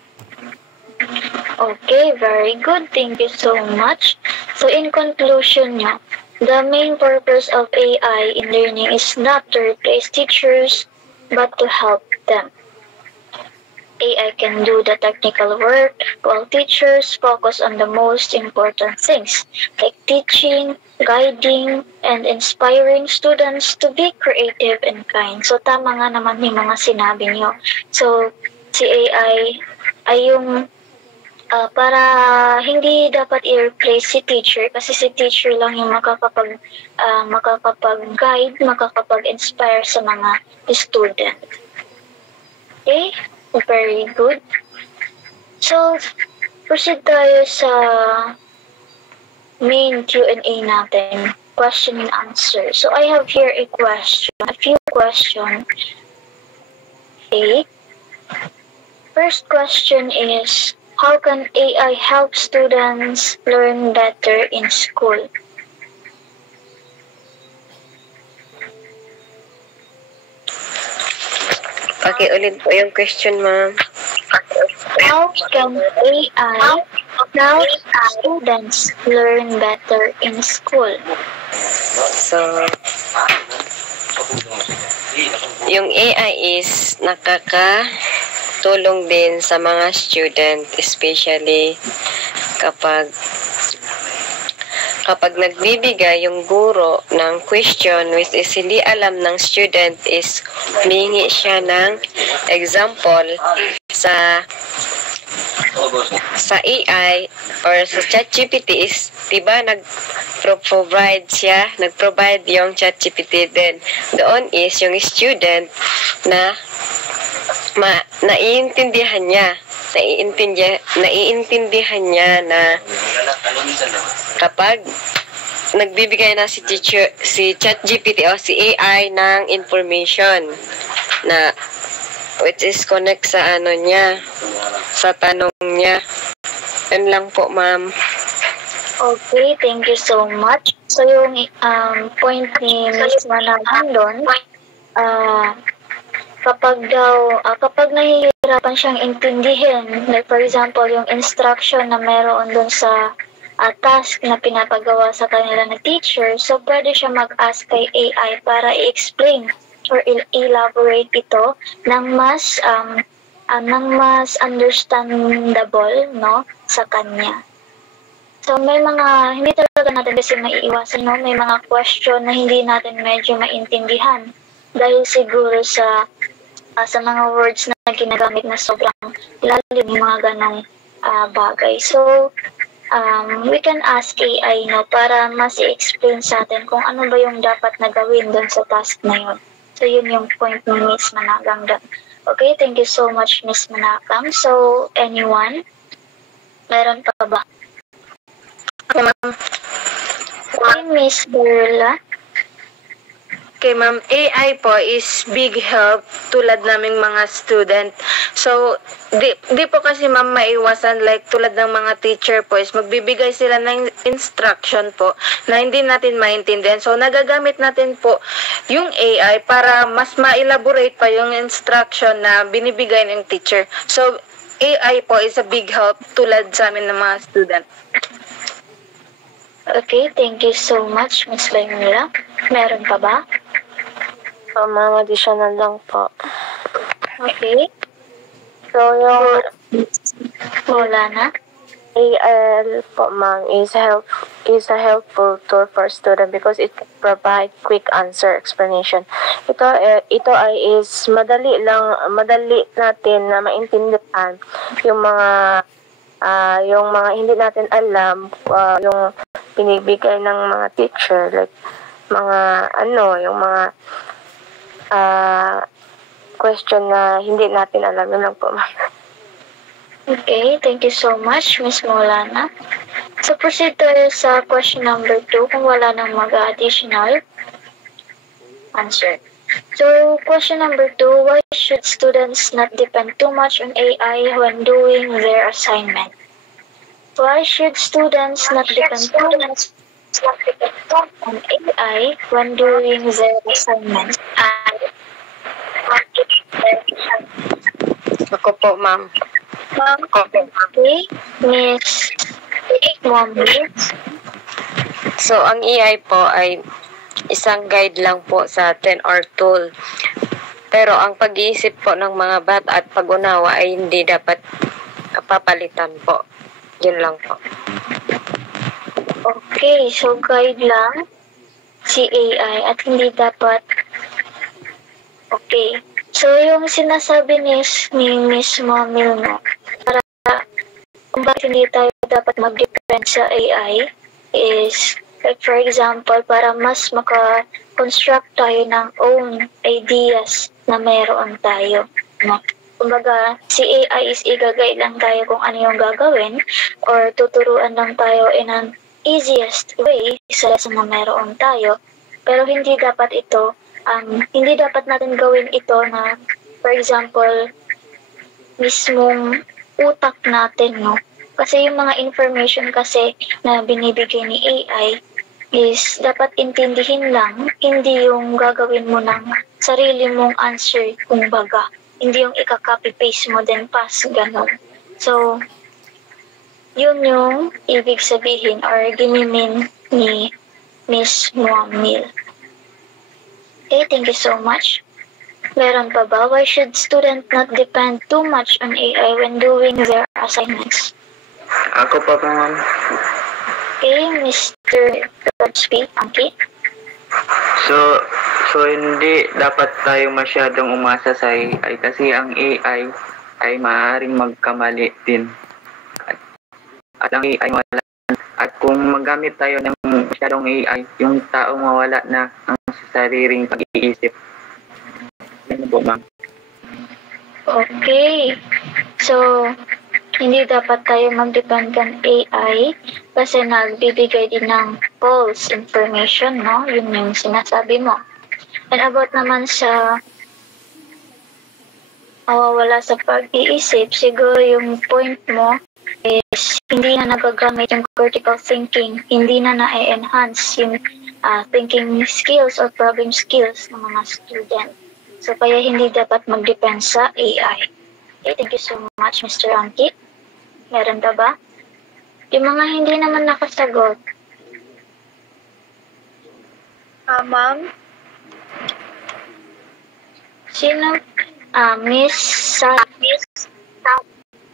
Okay, very good. Thank you so much. So, in conclusion nyo, the main purpose of AI in learning is not to replace teachers, but to help them. AI can do the technical work, while teachers focus on the most important things, like teaching, guiding, and inspiring students to be creative and kind. So, tama nga naman yung mga sinabi nyo. So, si AI ay yung para hindi dapat i-replace si teacher kasi si teacher lang yung makakapag-guide, makakapag-inspire sa mga student. Okay? Very good. So, proceed tayo sa main Q&A natin. Question and answer. So, I have here a few questions. Okay. First question is, how can AI help students learn better in school? Okay, ulit po yung question, ma'am. How can AI help students learn better in school? So, yung AI is nakakatulong din sa mga student, especially kapag nagbibigay yung guro ng question which is hindi alam ng student, is humingi siya ng example sa AI or sa ChatGPT is, diba, nag-provide yung ChatGPT, then doon is yung student na naiintindihan niya na kapag nagbibigay na si ChatGPT o si AI ng information na which is connect sa sa tanong niya. Yan lang po, ma'am. Okay, thank you so much. So, yung point ni Ms. Manahan doon, kapag nahihirapan siyang intindihin, like for example, yung instruction na meron doon sa task na pinapagawa sa kanila na teacher, so pwede siya mag-ask kay AI para i-explain or elaborate ito ng mas understandable, no, sa kanya. So may mga hindi talaga natin kasi maiiwasan, no? May mga question na hindi natin medyo maintindihan dahil siguro sa mga words na ginagamit na sobrang lalim yung mga ganong bagay. So, we can ask AI, no, para mas i-explain sa atin kung ano ba yung dapat na gawin doon sa task na yun. So, yun yung point ni Miss Managang doon. Okay, thank you so much, Miss Manakam. So, anyone? Meron pa ba? Okay, ma'am. Okay, Miss Berla. Okay, ma'am. AI po is big help tulad naming mga student. So, di po kasi ma'am maiwasan, like tulad ng mga teacher po is magbibigay sila ng instruction po na hindi natin maintindihan. So, nagagamit natin po yung AI para mas ma-elaborate pa yung instruction na binibigay ng teacher. So, AI po is a big help tulad sa amin ng mga student. Okay, thank you so much, Miss Laimila. Meron pa ba? Ma'am, additional lang po. Okay. So, yung Wala na? AI po, ma'am, is a helpful tool for student because it provide quick answer explanation. Ito ay is madali natin na maintindihan yung mga hindi natin alam, yung pinibigay ng mga teacher, like yung mga question na hindi natin alam. Yun lang po, ma'am. Okay, thank you so much, Miss Maulana. So, proceed tayo sa question number 2 kung wala nang mag-additional answer. So, question number 2, why should students not depend too much on AI when doing their assignment? Why should students not depend too much on AI when doing their assignments? Ako po, ma'am. Okay, Miss Mohammed. So, ang AI po ay isang guide lang po sa atin or tool. Pero ang pag-iisip po ng mga bata at pag-unawa ay hindi dapat papalitan po. Yun lang po. Okay, so guide lang si AI at hindi dapat. Okay. So, yung sinasabi ni Miss Mamil, no, para kung bakit hindi tayo dapat mag-depend sa AI is, like for example, para mas maka-construct tayo ng own ideas na meron tayo. No? Kumbaga, si AI is igagay lang tayo kung ano yung gagawin or tuturuan lang tayo in an easiest way sa lesson na meron tayo. Pero hindi dapat natin gawin ito na, for example, mismong utak natin, no? Kasi yung mga information kasi na binibigay ni AI is dapat intindihin lang, hindi yung gagawin mo ng sarili mong answer, kumbaga. Hindi yung ika-copy-paste mo then pass, ganon. So, yun yung ibig sabihin or ginimin ni Miss Muamil. Okay, thank you so much. Meron pa ba? Why should students not depend too much on AI when doing their assignments? Ako pa, ma'am. Okay, Mr. Rodsby, Angki. So hindi dapat tayo masyadong umasa sa AI kasi ang AI ay maaaring magkamali din. At ang AI wala. At kung magamit tayo ng masyadong AI, yung tao mawala na ang sariling pag-iisip. Ano po, ma'am? Okay. So, hindi dapat tayo mag-depend kan AI kasi nagbibigay din ng false information, no? Yun yung sinasabi mo. And about naman sa wala sa pag-iisip, siguro yung point mo is hindi na nagagamit yung critical thinking, hindi na na-enhance yung thinking skills or problem skills ng mga student. So, kaya hindi dapat mag-depend sa AI. Okay, thank you so much, Mr. Angki. Meron pa ba? Yung mga hindi naman nakasagot. Ma'am? Sino? Miss Sa.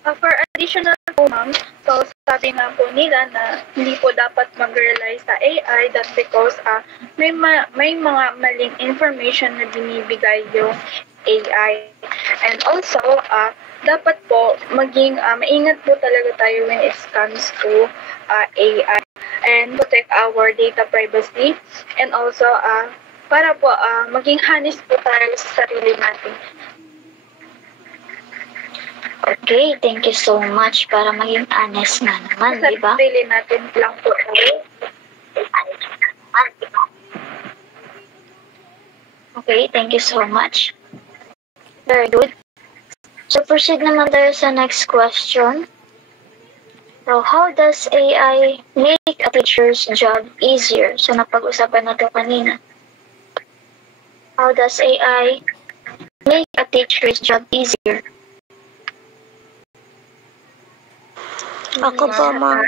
For Additional po, ma'am, so sabi nga po nila na hindi po dapat mag-rely sa AI, that's because may mga maling information na binibigay yung AI. And also, dapat po maging maingat po talaga tayo when it comes to AI and protect our data privacy, and also para po maging honest po tayo sa sarili natin. Okay, thank you so much para maging honest nga naman, di ba? Sa sarili natin lang po tayo. Okay, thank you so much. Very good. So proceed naman tayo sa next question. So how does AI make a teacher's job easier? So napag-usapan na ito kanina. How does AI make a teacher's job easier? Ako po, ma'am.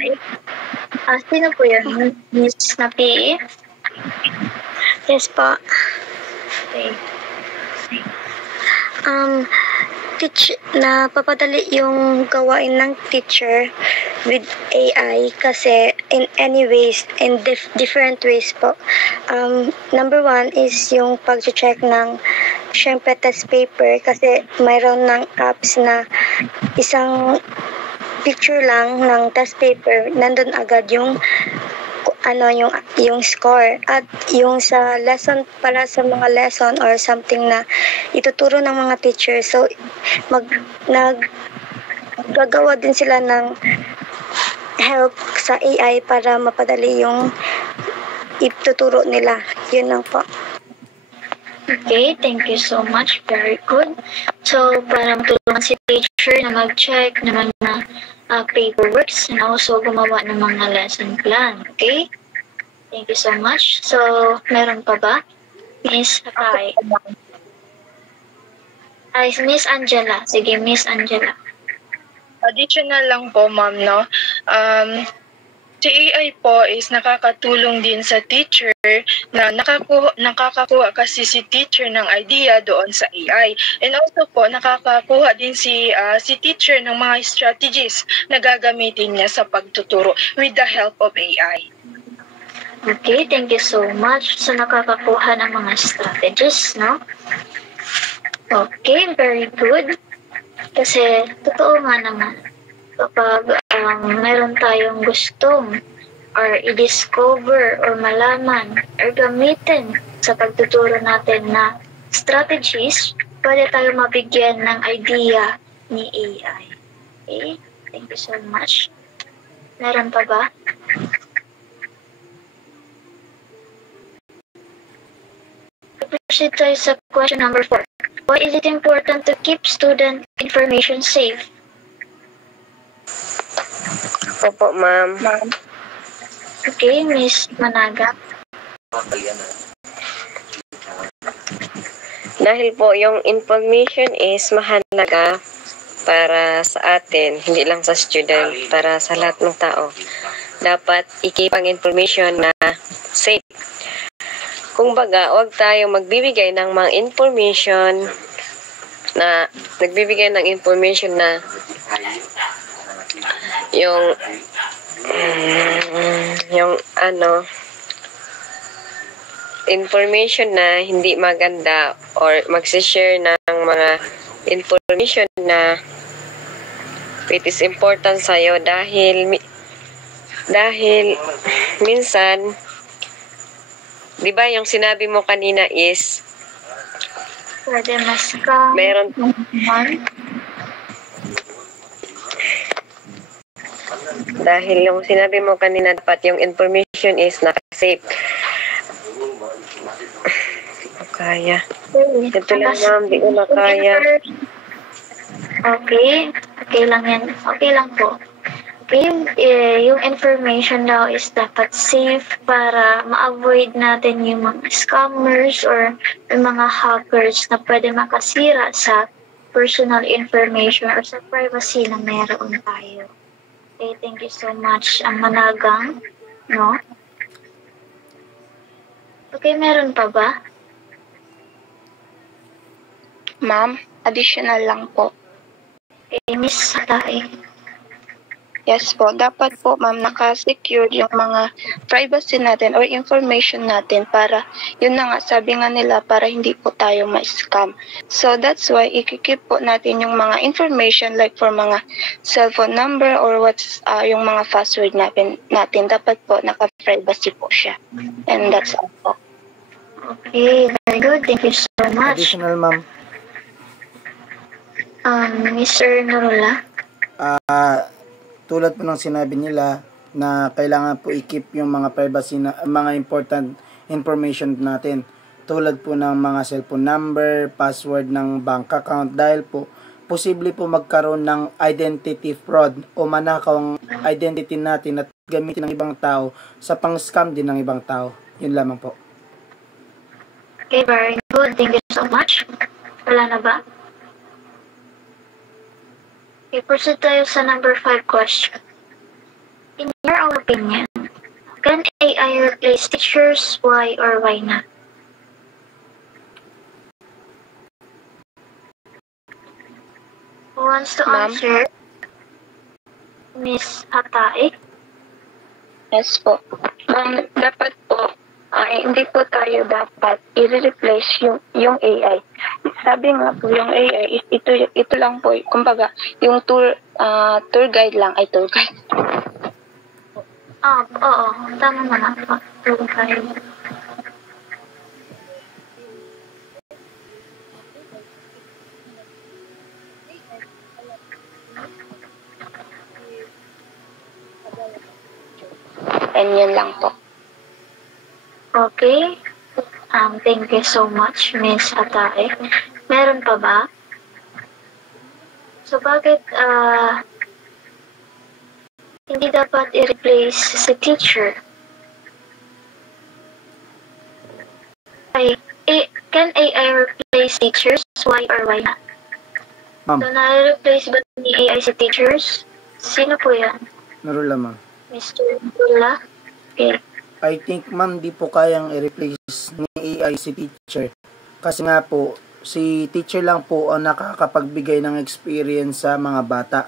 Sino po yan? Miss na PE? Yes po. Okay. Napapadali yung gawain ng teacher with AI kasi in any ways, in different ways po. Number one is yung pag-check ng syempre test paper kasi mayroon ng apps na isang picture lang ng test paper, nandun agad yung yung score, at yung sa lesson, para sa mga lesson or something na ituturo ng mga teacher, so naggagawa din sila ng help sa AI para mapadali yung ituturo nila. Yun lang po. Okay, thank you so much. Very good. So, para matulungan si teacher na mag-check ng mga paperworks and also gumawa ng mga lesson plan. Okay? Thank you so much. So, meron pa ba? Miss Hatay. Miss Angela. Sige, Miss Angela. Additional lang po, ma'am, no? Si AI po is nakakatulong din sa teacher na nakakakuha kasi si teacher ng idea doon sa AI. And also po, nakakakuha din si teacher ng mga strategies na gagamitin niya sa pagtuturo with the help of AI. Okay, thank you so much. So, nakakakuha ng mga strategies, no? Okay, very good. Kasi, totoo nga naman, kapag meron tayong gustong or i-discover or malaman or gamitin sa pagtuturo natin na strategies, pwede tayo mabigyan ng idea ni AI. Okay? Thank you so much. Meron pa ba? Proceed tayo sa question number 4. Why is it important to keep student information safe? Opo, ma'am. Okay, Miss Managa. Dahil po yung information is mahalaga para sa atin, hindi lang sa student, para sa lahat ng tao. Dapat i-keep ang information na safe. Kung baga, huwag tayo magbibigay ng mga information na yung information na hindi maganda or magsishare ng mga information na it is important sa'yo dahil minsan, di ba yung sinabi mo kanina is Pwede mas ka. meron dahil yung sinabi mo kanina dapat yung information is naka-safe. Kaya. Ito lang, ma'am, di ko na kaya. Okay. Okay lang yan. Okay lang po. Okay, yung information daw is dapat safe para ma-avoid natin yung mga scammers or yung mga hackers na pwede makasira sa personal information or sa privacy na mayroon tayo. Okay, thank you so much. Ang Managang, no? Okay, meron pa ba? Ma'am, additional lang po. Okay, Miss Hatay. Yes po, dapat po ma'am naka-secured yung mga privacy natin or information natin para, yun na nga, sabi nga nila, para hindi po tayo ma-scam. So that's why ikikip po natin yung mga information like for mga cellphone number or what's yung mga password natin. Dapat po naka-privacy po siya. And that's all po. Okay, very good. Thank you so much. Additional, ma'am. Mr. Narula? Tulad po ng sinabi nila na kailangan po i-keep yung mga privacy na mga important information natin. Tulad po ng mga cellphone number, password ng bank account dahil po posible po magkaroon ng identity fraud o manakaw ang identity natin at gamitin ng ibang tao sa pang-scam din ng ibang tao. Yun lamang po. Okay, very good. Thank you so much. Wala na ba? Okay, proceed tayo sa number 5 question. In your own opinion, can AI replace teachers? Why or why not? Who wants to Ma'am? answer? Miss Hatae? Yes po. Ma'am, dapat po, hindi po tayo dapat i-replace yung AI. Sabi nga po, yung AI, ito lang po, kumbaga, yung tour guide lang, ay tour guide. Oo, tama naman po. Tour guide. And yun lang po. Okay. Thank you so much, Miss Atae. Meron pa ba? So, bakit hindi dapat i-replace si teacher? Can AI replace teachers? Why or why not? Ma'am, So, na-replace ba ni AI si teachers? Sino po yan? narula, ma'am. Mr. Bula? Okay. I think, ma'am, di po kayang i-replace ni AI si teacher. Kasi nga po, si teacher lang po ang nakakapagbigay ng experience sa mga bata.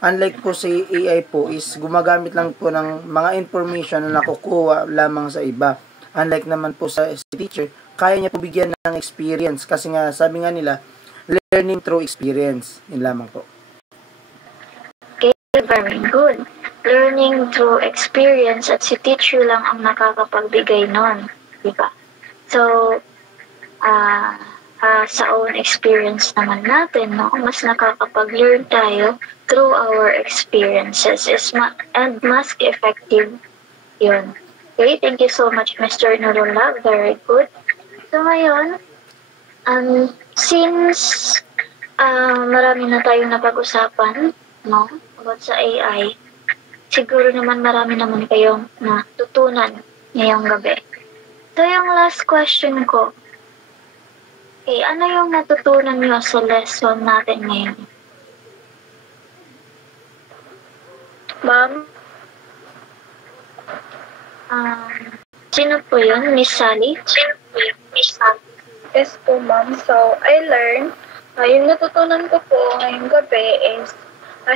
Unlike po si AI po is gumagamit lang po ng mga information na nakukuha lamang sa iba. Unlike naman po sa si teacher, kaya niya po bigyan ng experience. Kasi nga, sabi nga nila, learning through experience. Yun lamang po. Okay, very good. Learning through experience at si teacher lang ang nakakapagbigay nun. Diba? So, sa own experience naman natin, no, mas nakakapag-learn tayo through our experiences and mas effective yun. Okay, thank you so much, Mr. Nurullah. Very good. So, ngayon, since marami na tayong napag-usapan, no, about sa AI, siguro naman marami naman kayong natutunan ngayong gabi. So, yung last question ko, okay, ano yung natutunan nyo sa lesson natin ngayon? Ma'am, Sino po yun? Miss Sally? yes po ma'am. So, I learned, yung natutunan ko po ngayong gabi is,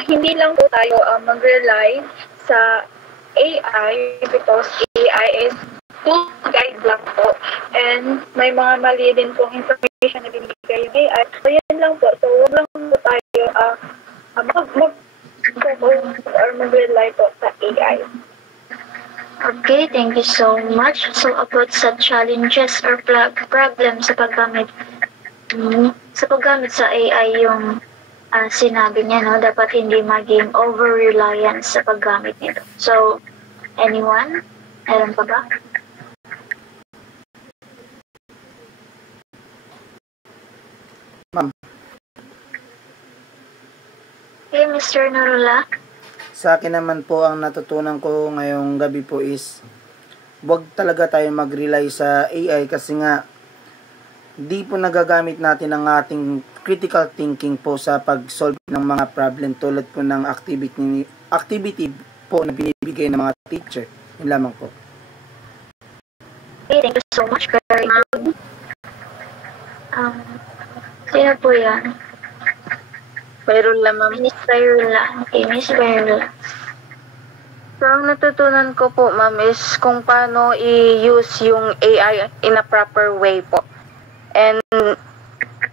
hindi lang po tayo mag-rely sa AI because AI is tool guide lang po. And may mga mali din pong information na binibigay yung AI. So, yan lang po. So, huwag lang po tayo mag-focus or mag-rely po sa AI. Okay, thank you so much. So, about sa challenges or problems sa paggamit sa AI yung sinabi niya, no, dapat hindi maging over-reliance sa paggamit nito. So, anyone? Meron pa ba? Ma'am, Okay, Mr. Nurullah. sa akin naman po ang natutunan ko ngayong gabi po is wag talaga tayo mag-rely sa AI kasi nga di po nagagamit natin ang ating critical thinking po sa pag-solve ng mga problem tulad po ng activity po na binibigay ng mga teacher. Yun lamang po. Okay, thank you so much. Very good. Sino po yan? Bayrula, ma'am. Miss Bayrula. Okay, Miss Bayrula. So, ang natutunan ko po, ma'am, is kung paano i-use yung AI in a proper way po. And,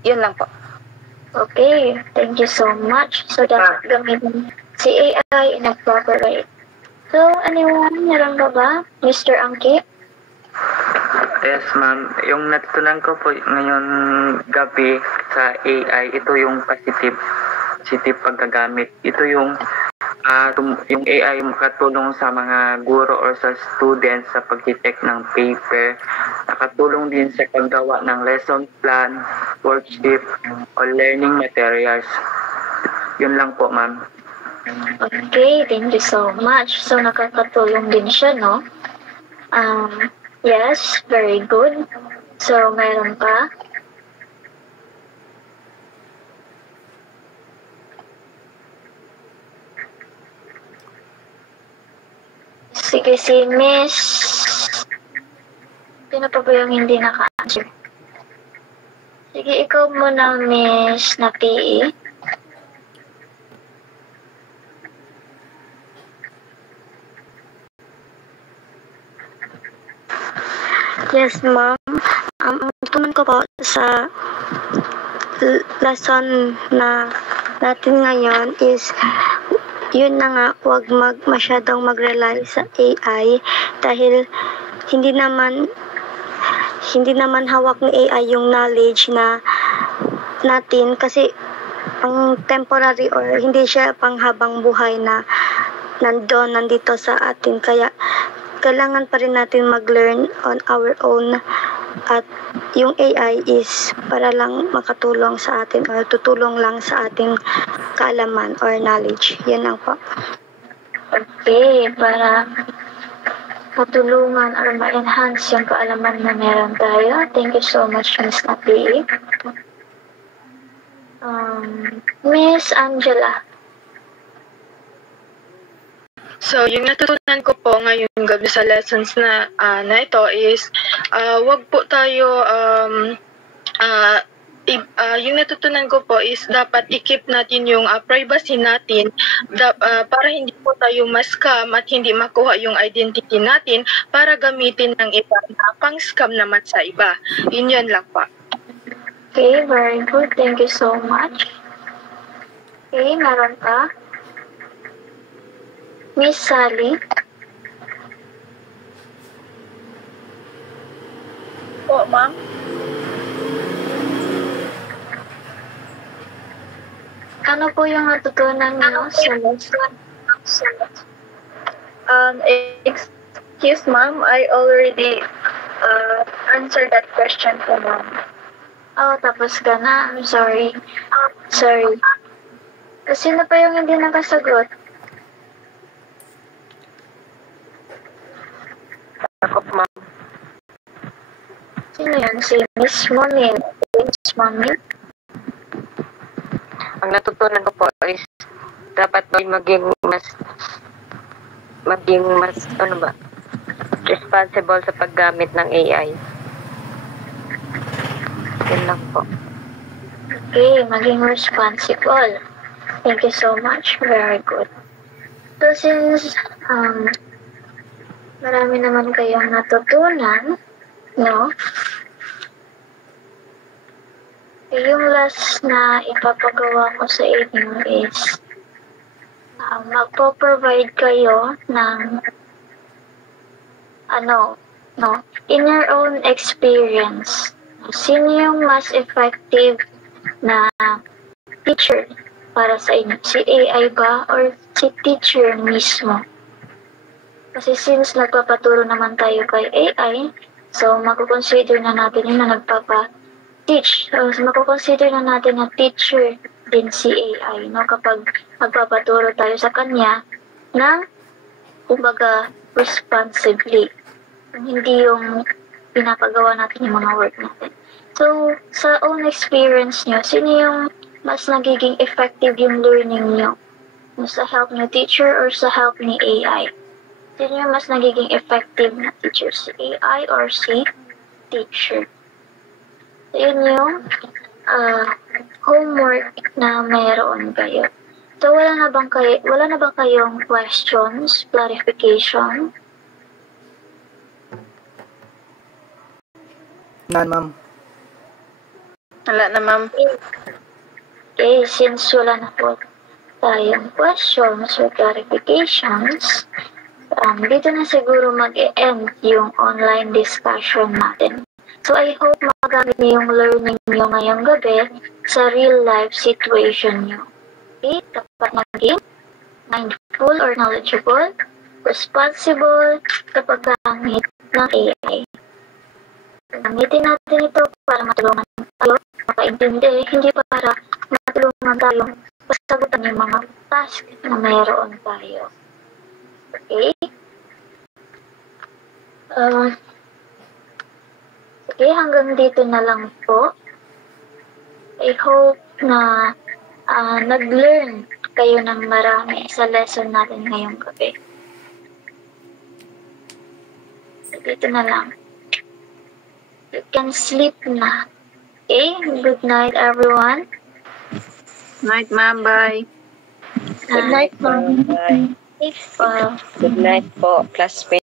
yun lang po. Okay, thank you so much. So, dapat gamitin si AI in a proper way. So, anyone, meron ba? Mr. Angki? Yes, ma'am. Yung natutunan ko po ngayon gabi sa AI, ito yung positive paggagamit. Ito yung yung AI makatulong sa mga guro or sa students sa pag-check ng paper. Nakatulong din sa paggawa ng lesson plan, worksheet, or learning materials. Yun lang po, ma'am. Okay, thank you so much. So, nakakatulong din siya, no? Yes, very good. So, meron pa? Sige, si Miss... Sino pa ba yung hindi naka-answer? Sige, ikaw muna, Miss na PE. Yes, ma'am. Ang tunan ko po sa lesson na natin ngayon is yun na nga, huwag masyadong mag-rely sa AI dahil hindi naman hawak ni AI yung knowledge na natin kasi ang temporary or hindi siya panghabang buhay na nandito sa atin, kaya kailangan pa rin natin mag-learn on our own at yung AI is para lang makatulong sa atin or tutulong lang sa ating kaalaman or knowledge. Yan lang po. Okay, para matulungan or ma-enhance yung kaalaman na meron tayo. Thank you so much, Miss Napi. Miss Angela. So, yung natutunan ko po ngayong gabi sa lessons na ito is wag po tayo yung natutunan ko po is dapat i-keep natin yung privacy natin para hindi po tayo ma-scam at hindi makuha yung identity natin para gamitin ng iba na pang-scam naman sa iba. Yun lang po. Okay, very good. Thank you so much. Okay, meron pa? Miss Sally? Po, ma'am. Ano po yung natutunan niyo sa lesson? Excuse, ma'am. I already answered that question po, ma'am. Oh, tapos ka na. I'm sorry. Sorry. Sino pa yung hindi nakasagot? Ako, ma'am. Sino yan? Si Miss Monin. Miss Monin? Ang natutunan ko po is dapat maging mas responsible sa paggamit ng AI. Yun lang po. Okay, maging responsible. Thank you so much. Very good. So, since marami naman kayong natutunan, no? Yung last na ipapagawa ko sa inyo is magpo-provide kayo ng in your own experience. Sino yung mas effective na teacher para sa inyo? Si AI ba or si teacher mismo? Kasi since nagpapaturo naman tayo kay AI, so makukonsider na natin yun na nagpapa-teach. So makukonsider na natin na teacher din si AI, no? Kapag magpapaturo tayo sa kanya ng, kumbaga, responsibly. Hindi yung pinapagawa natin yung mga work natin. So, sa own experience nyo, sino yung mas nagiging effective yung learning nyo? Sa help ni teacher or sa help ni AI? Sino yung mas nagiging effective na teacher? Si AI or si teacher? So, yun yung homework na mayroon kayo. So, wala na bang kayong questions, clarification? None, ma'am. Wala na, ma'am. Okay, since wala na po tayong questions or clarifications, dito na siguro mag-e-end yung online discussion natin. So, I hope magamit niyo yung learning niyo ngayong gabi sa real-life situation niyo. Okay? Dapat maging mindful or knowledgeable, responsible sa paggamit ng AI. Gamitin natin ito para matulungan tayo, makaintindi, hindi para matulungan tayo pasagutan yung mga task na mayroon tayo. Okay? Okay, hanggang dito na lang po. I hope na nag-learn kayo ng marami sa lesson natin ngayong gabi. So, dito na lang. You can sleep na. Okay? Good night, everyone. Night, ma'am. Bye. Good night, ma'am. Bye. Safe. Good night po, classmates.